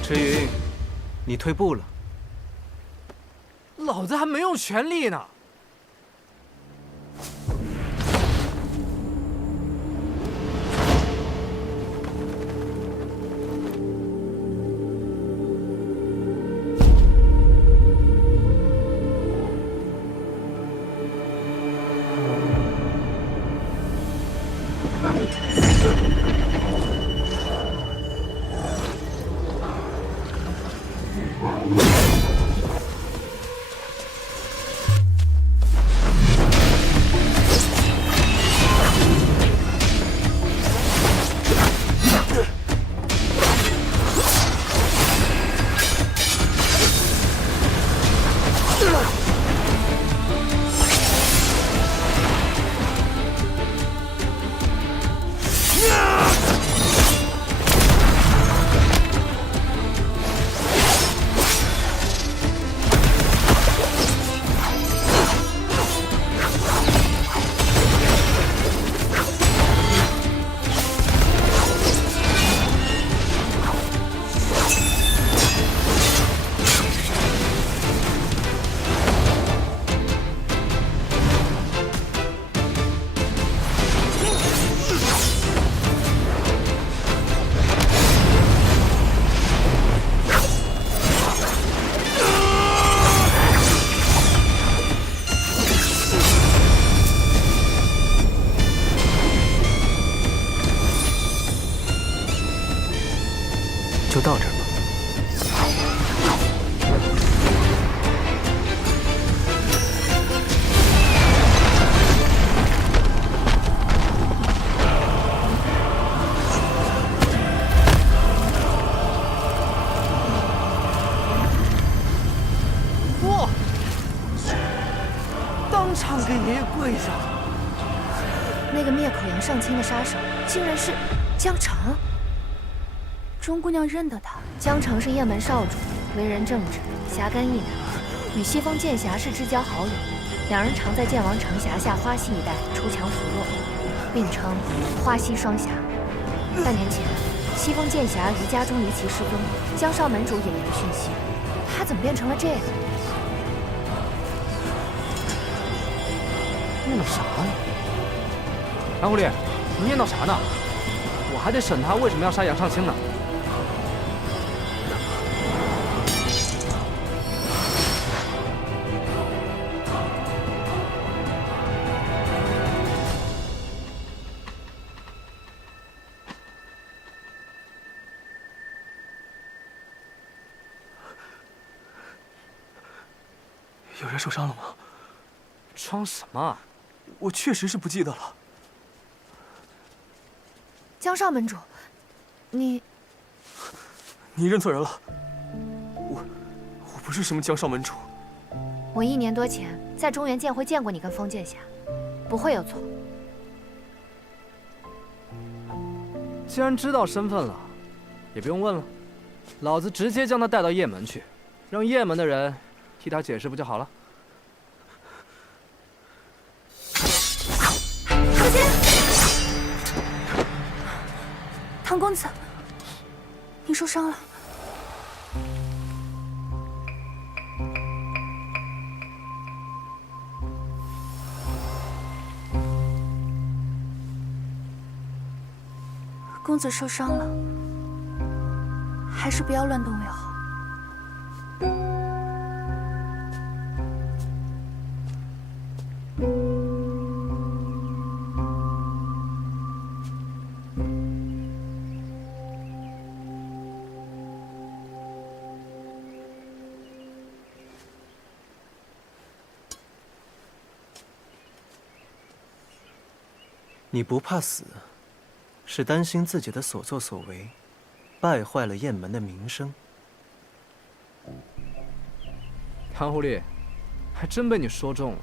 迟云，你退步了。老子还没用全力呢。就到这儿吧。哇！当场给爷爷跪下！那个灭口阳上卿的杀手，竟然是江澄。钟姑娘认得他。江澄是雁门少主，为人正直，侠肝义胆，与西风剑侠是至交好友。两人常在剑王城辖下花溪一带出强扶弱，并称花溪双侠。半年前，西风剑侠于家中离奇失踪，江少门主也没有讯息，他怎么变成了这样？念叨啥呢？蓝狐狸，你念叨啥呢？我还得审他为什么要杀杨尚卿呢。有人受伤了吗？装什么？我确实是不记得了。江少门主，你认错人了。我不是什么江少门主。我1年多前在中原剑会见过你跟风剑侠，不会有错。既然知道身份了，也不用问了，老子直接将他带到雁门去，让雁门的人替他解释不就好了？小心！唐公子，你受伤了。公子受伤了，还是不要乱动为好。你不怕死，是担心自己的所作所为败坏了雁门的名声。唐狐狸，还真被你说中了。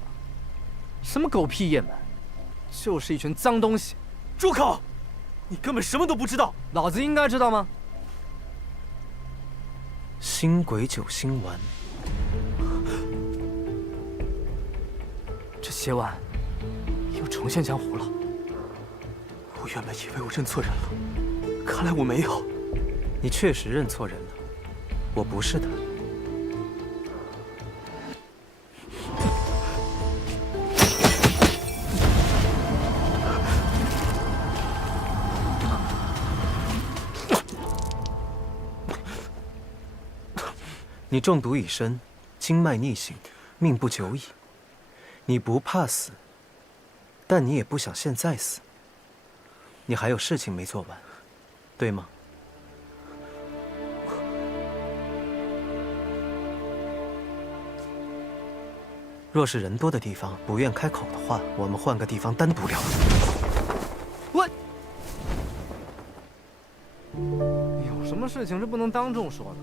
什么狗屁雁门，就是一群脏东西！住口！你根本什么都不知道。老子应该知道吗？星鬼九星丸，这血丸又重现江湖了。我原本以为我认错人了，看来我没有。你确实认错人了，我不是的。你中毒已深，经脉逆行，命不久矣。你不怕死，但你也不想现在死。你还有事情没做完，对吗？若是人多的地方不愿开口的话，我们换个地方单独聊。我有什么事情是不能当众说的？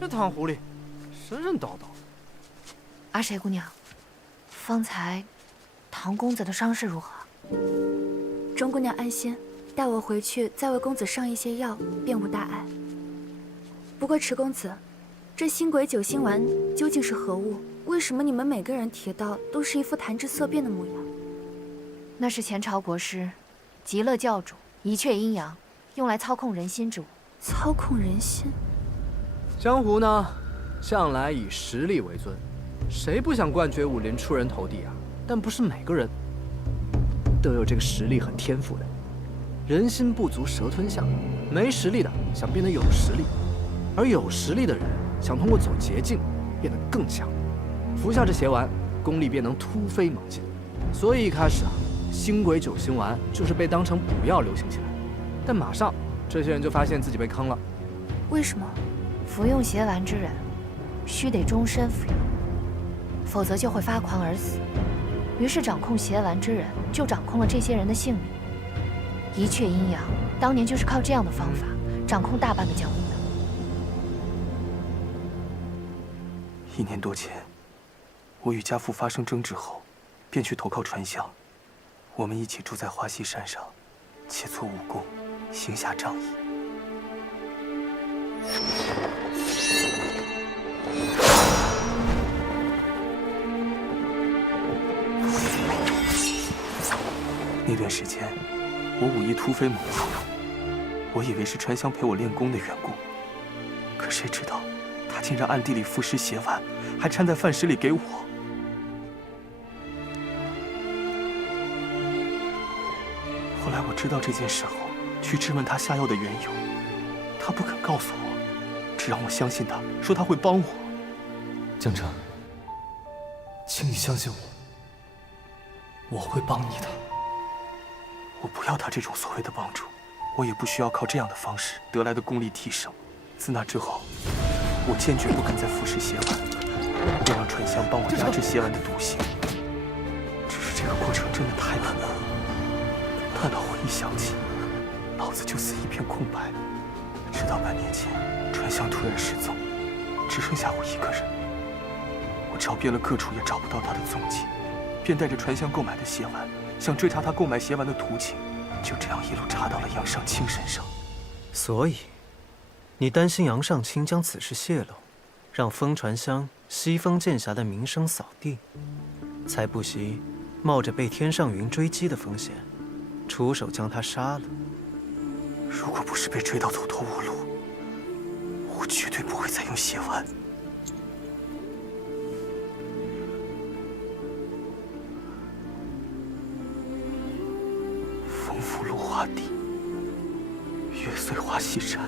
这唐狐狸，神神叨叨。阿谁姑娘，方才唐公子的伤势如何？钟姑娘安心，带我回去再为公子上一些药，便无大碍。不过池公子，这星鬼九星丸究竟是何物？为什么你们每个人提到都是一副谈之色变的模样？那是前朝国师极乐教主一阙阴阳，用来操控人心之物。操控人心？江湖呢，向来以实力为尊，谁不想冠绝武林、出人头地啊？但不是每个人都有这个实力和天赋的。人心不足蛇吞象，没实力的想变得有实力，而有实力的人想通过走捷径变得更强。服下这邪丸，功力便能突飞猛进。所以一开始啊，星鬼九星丸就是被当成补药流行起来。但马上这些人就发现自己被坑了，为什么？服用邪丸之人，须得终身服用，否则就会发狂而死。于是掌控邪丸之人就掌控了这些人的性命。一阙阴阳当年就是靠这样的方法掌控大半个江湖的。1年多前，我与家父发生争执后，便去投靠传香。我们一起住在花溪山上，切磋武功，行侠仗义。那段时间，我武艺突飞猛进，我以为是传香陪我练功的缘故，可谁知道，他竟然暗地里腐蚀邪丸，还掺在饭食里给我。后来我知道这件事后，去质问他下药的缘由，他不肯告诉我，只让我相信他，说他会帮我。江城，请你相信我，我会帮你的。我不要他这种所谓的帮助，我也不需要靠这样的方式得来的功力提升。自那之后，我坚决不肯再腐蚀邪丸，便让传香帮我压制邪丸的毒性。只是这个过程真的太难了，大到我一想起，脑子就似一片空白。直到半年前，传香突然失踪，只剩下我一个人。我找遍了各处，也找不到他的踪迹，便带着传香购买的邪丸，想追查他购买邪丸的途径，就这样一路查到了杨尚清身上。所以，你担心杨尚清将此事泄露，让风传香、西风剑侠的名声扫地，才不惜冒着被天上云追击的风险，出手将他杀了。如果不是被追到走投无路，我绝对不会再用邪丸。风拂芦花地，月碎花溪山。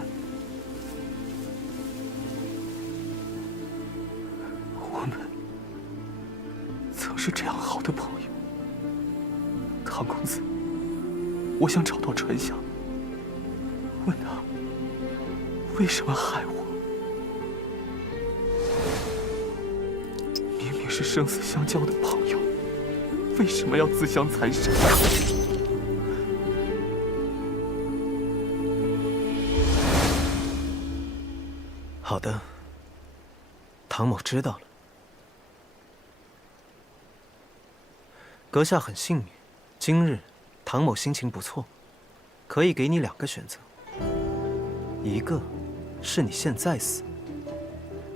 我们曾是这样好的朋友。唐公子，我想找到传香，问他为什么害我。明明是生死相交的朋友，为什么要自相残杀？好的，唐某知道了。阁下很幸运，今日唐某心情不错，可以给你2个选择。一个是你现在死，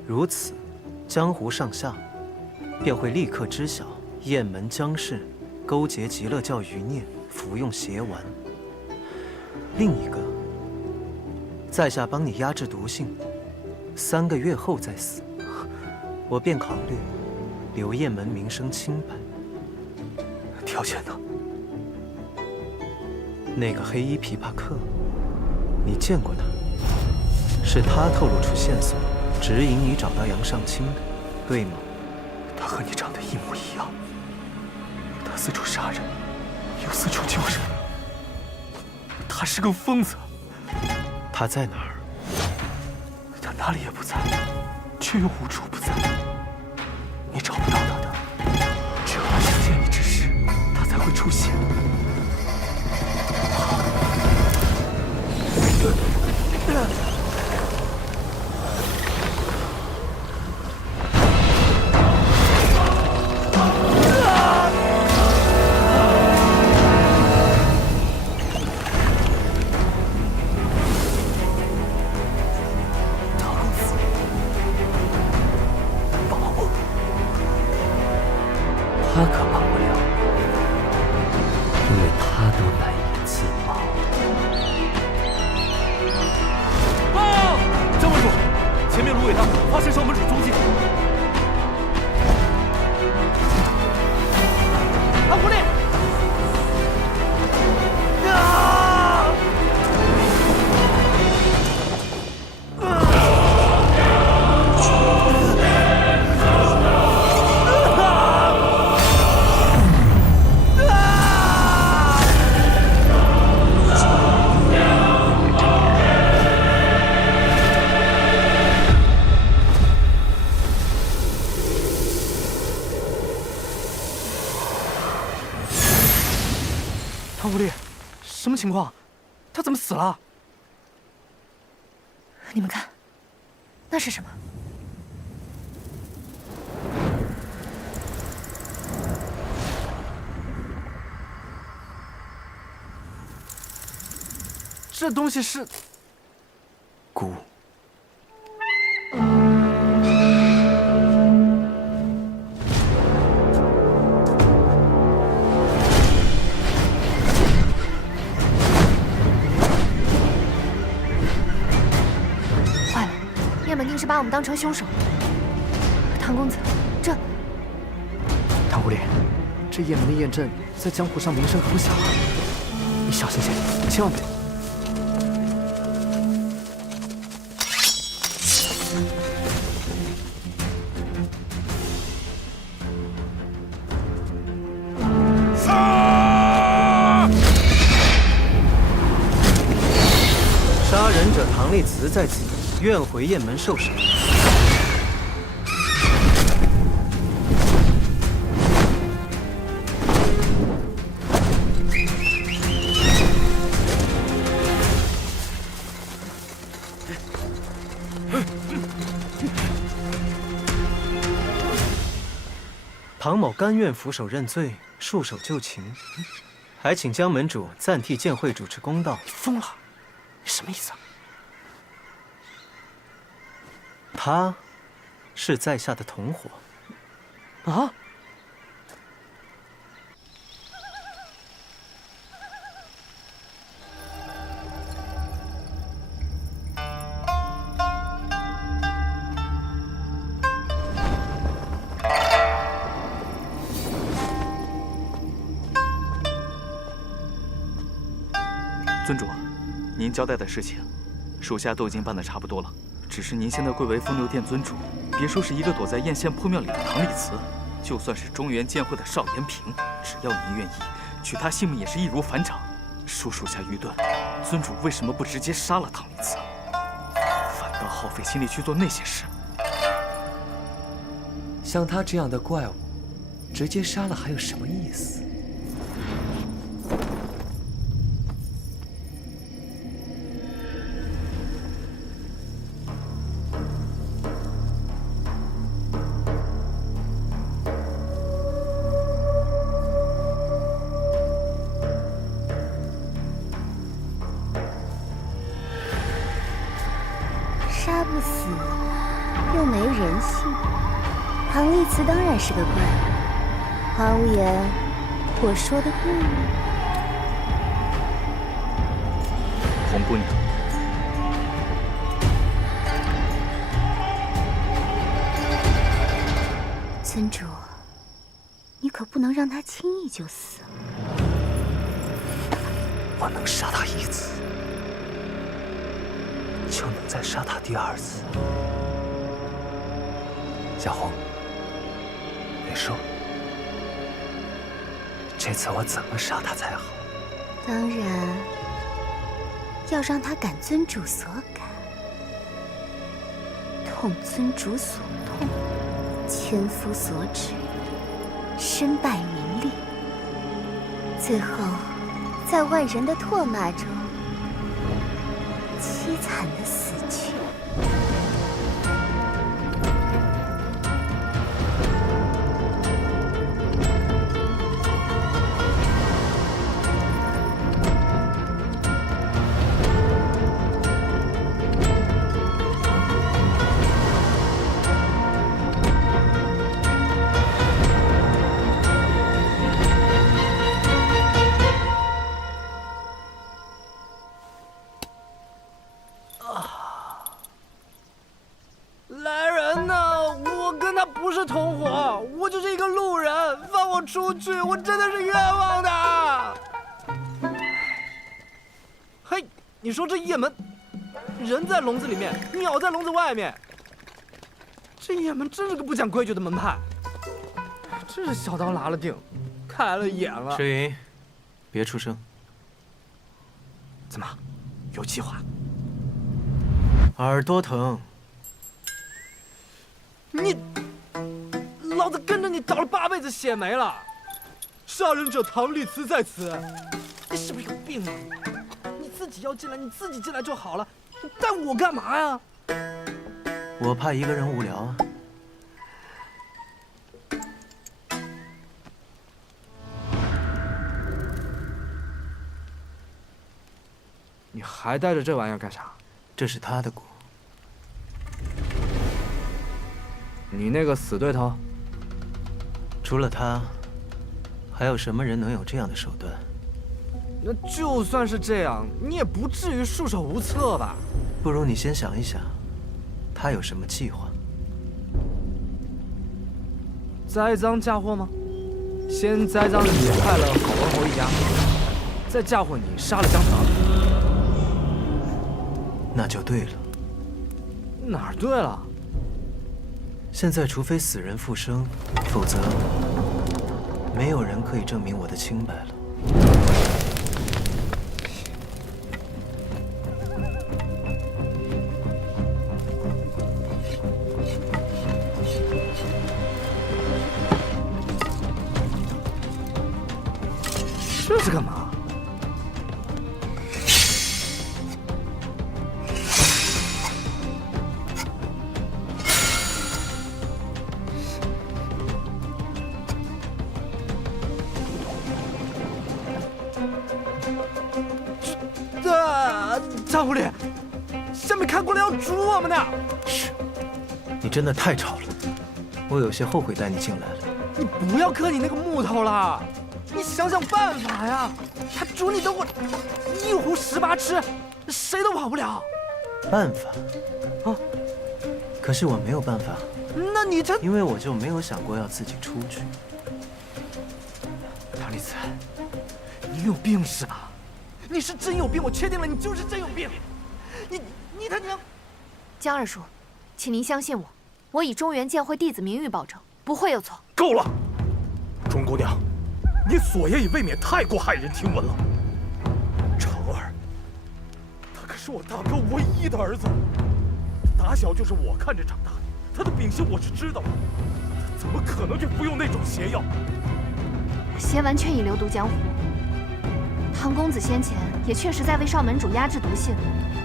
如此，江湖上下便会立刻知晓雁门江氏勾结极乐教余孽，服用邪丸。另一个，在下帮你压制毒性，3个月后再死，我便考虑留雁门名声清白。条件呢？那个黑衣琵琶客，你见过他？是他透露出线索，指引你找到杨尚清的，对吗？他和你长得一模一样。他四处杀人，又四处救人。他是个疯子。他在哪儿？他哪里也不在，却又无处不在。你找不到他的，只有他想见你之时，他才会出现。他可帮不了。情况？他怎么死了？你们看，那是什么？这东西是蛊。坏了，叶门定是把我们当成凶手。唐公子，这……唐狐狸，这叶门的验证在江湖上名声可不小啊！你小心些，千万别。 杀人者唐立慈在此，愿回雁门受审。唐某甘愿俯首认罪，束手就擒，还请江门主暂替剑会主持公道。你疯了？你什么意思啊？他是在下的同伙。啊？尊主，您交代的事情，属下都已经办得差不多了。只是您现在贵为风流殿尊主，别说是一个躲在燕县破庙里的唐立慈，就算是中原剑会的邵延平，只要您愿意，取他性命也是易如反掌。恕属下愚钝，尊主为什么不直接杀了唐立慈，反倒耗费心力去做那些事？像他这样的怪物，直接杀了还有什么意思？ 杀不死，又没人性。唐立慈当然是个怪物。华无言，我说的对吗？红姑娘，尊主，你可不能让他轻易就死了。我能杀他一次。 就能再杀他第二次。小红，你说，这次我怎么杀他才好？当然，要让他感尊主所感，痛尊主所痛，千夫所指，身败名裂，最后在万人的唾骂中。 凄惨的死去。来人呐！我跟他不是同伙，我就是一个路人，放我出去！我真的是冤枉的。嘿，你说这雁门，人在笼子里面，鸟在笼子外面，这雁门真是个不讲规矩的门派，真是小刀拉了腚，开了眼了。诗云，别出声。怎么，有计划？耳朵疼。 你，老子跟着你倒了8辈子血霉了！杀人者唐立慈在此，你是不是有病啊？己要进来，你自己进来就好了，你带我干嘛呀？我怕一个人无聊啊。你还带着这玩意儿干啥？这是他的鼓。你那个死对头？除了他，还有什么人能有这样的手段？那就算是这样，你也不至于束手无策吧？不如你先想一想，他有什么计划？栽赃嫁祸吗？先栽赃你害了郝文侯一家，再嫁祸你杀了江城。那就对了。哪儿对了？现在除非死人复生，否则没有人可以证明我的清白了。这是干嘛？张狐狸，下面看过来要捉我们呢！嘘，你真的太吵了，我有些后悔带你进来了。你不要磕你那个木头了，你想想办法呀！他煮你的我一壶18吃，谁都跑不了。办法？啊？可是我没有办法。那你这……因为我就没有想过要自己出去。唐丽慈，你有病是吧？你是真有病，我确定了，你就是真有病。你他娘！江二叔，请您相信我，我以中原剑会弟子名誉保证，不会有错。够了，钟姑娘，你所言也未免太过骇人听闻了。成儿，他可是我大哥唯一的儿子，打小就是我看着长大的，他的秉性我是知道的，他怎么可能去服用那种邪药？邪丸确已流毒江湖。唐公子先前也确实在为少门主压制毒性，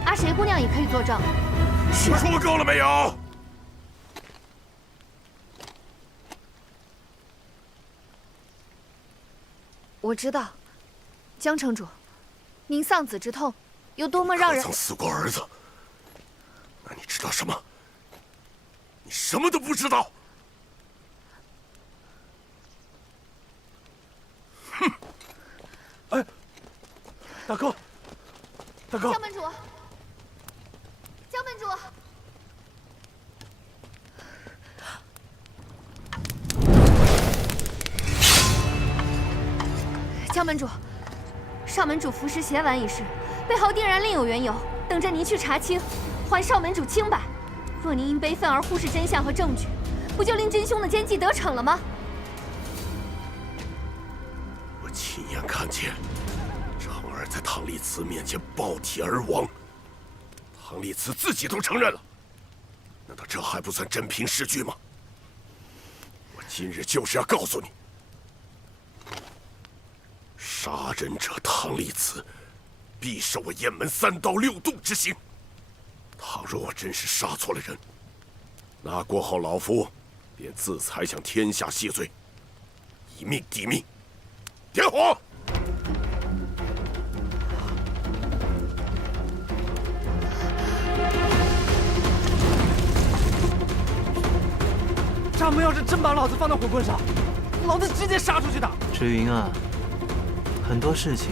阿谁姑娘也可以作证。你说够了没有？我知道，江城主，您丧子之痛有多么让人……可曾死过儿子？那你知道什么？你什么都不知道。哼！哎，大哥，大哥！江门主，江门主。江门主，少门主服食邪丸一事，背后定然另有缘由，等着您去查清，还少门主清白。若您因悲愤而忽视真相和证据，不就令真凶的奸计得逞了吗？我亲眼看见长儿在唐丽慈面前爆体而亡，唐丽慈自己都承认了，难道这还不算真凭实据吗？我今日就是要告诉你。杀人者唐丽慈，必受我雁门3刀6洞之刑。倘若我真是杀错了人，那过后老夫便自裁向天下谢罪，以命抵命。点火！掌门要是真把老子放在火棍上，老子直接杀出去的。池云啊。很多事情，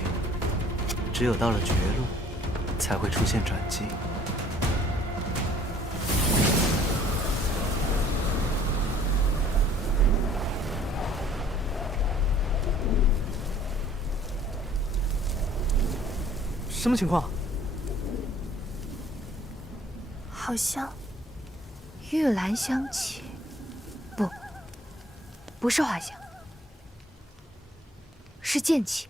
只有到了绝路，才会出现转机。什么情况？好像玉兰香气，不是花香。是剑气，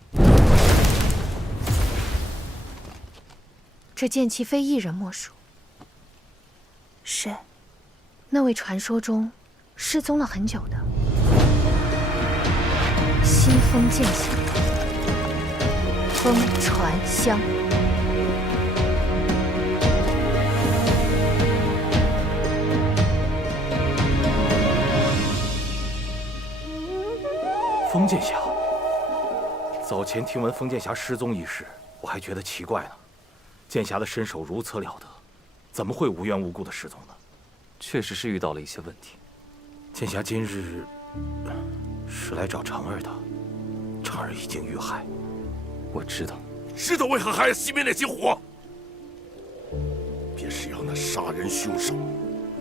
这剑气非一人莫属。是那位传说中失踪了很久的西风剑香，风传香。剑侠。早前听闻封剑侠失踪一事，我还觉得奇怪呢。剑侠的身手如此了得，怎么会无缘无故的失踪呢？确实是遇到了一些问题。剑侠今日是来找长儿的，长儿已经遇害。我知道。知道为何还要熄灭那些火？便是要那杀人凶手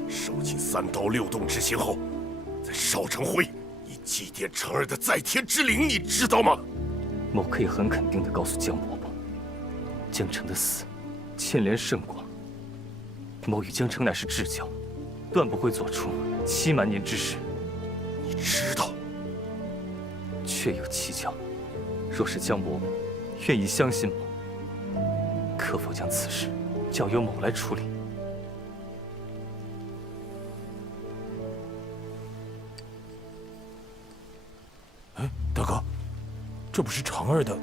受尽3刀6洞之刑后，再烧成灰，以祭奠长儿的在天之灵，你知道吗？某可以很肯定地告诉江伯伯，江澄的死牵连甚广。某与江澄乃是至交，断不会做出欺瞒您之事。你知道？确有蹊跷。若是江伯伯愿意相信某，可否将此事交由某来处理？哎，大哥，这不是长儿的？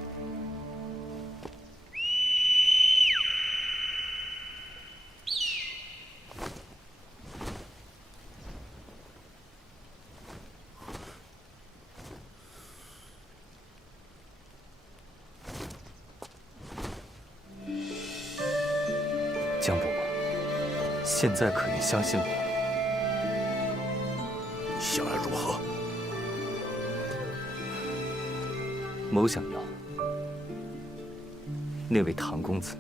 江伯伯，现在可愿相信我？你想要如何？某想要那位唐公子。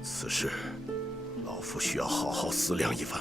此事，老夫需要好好思量一番。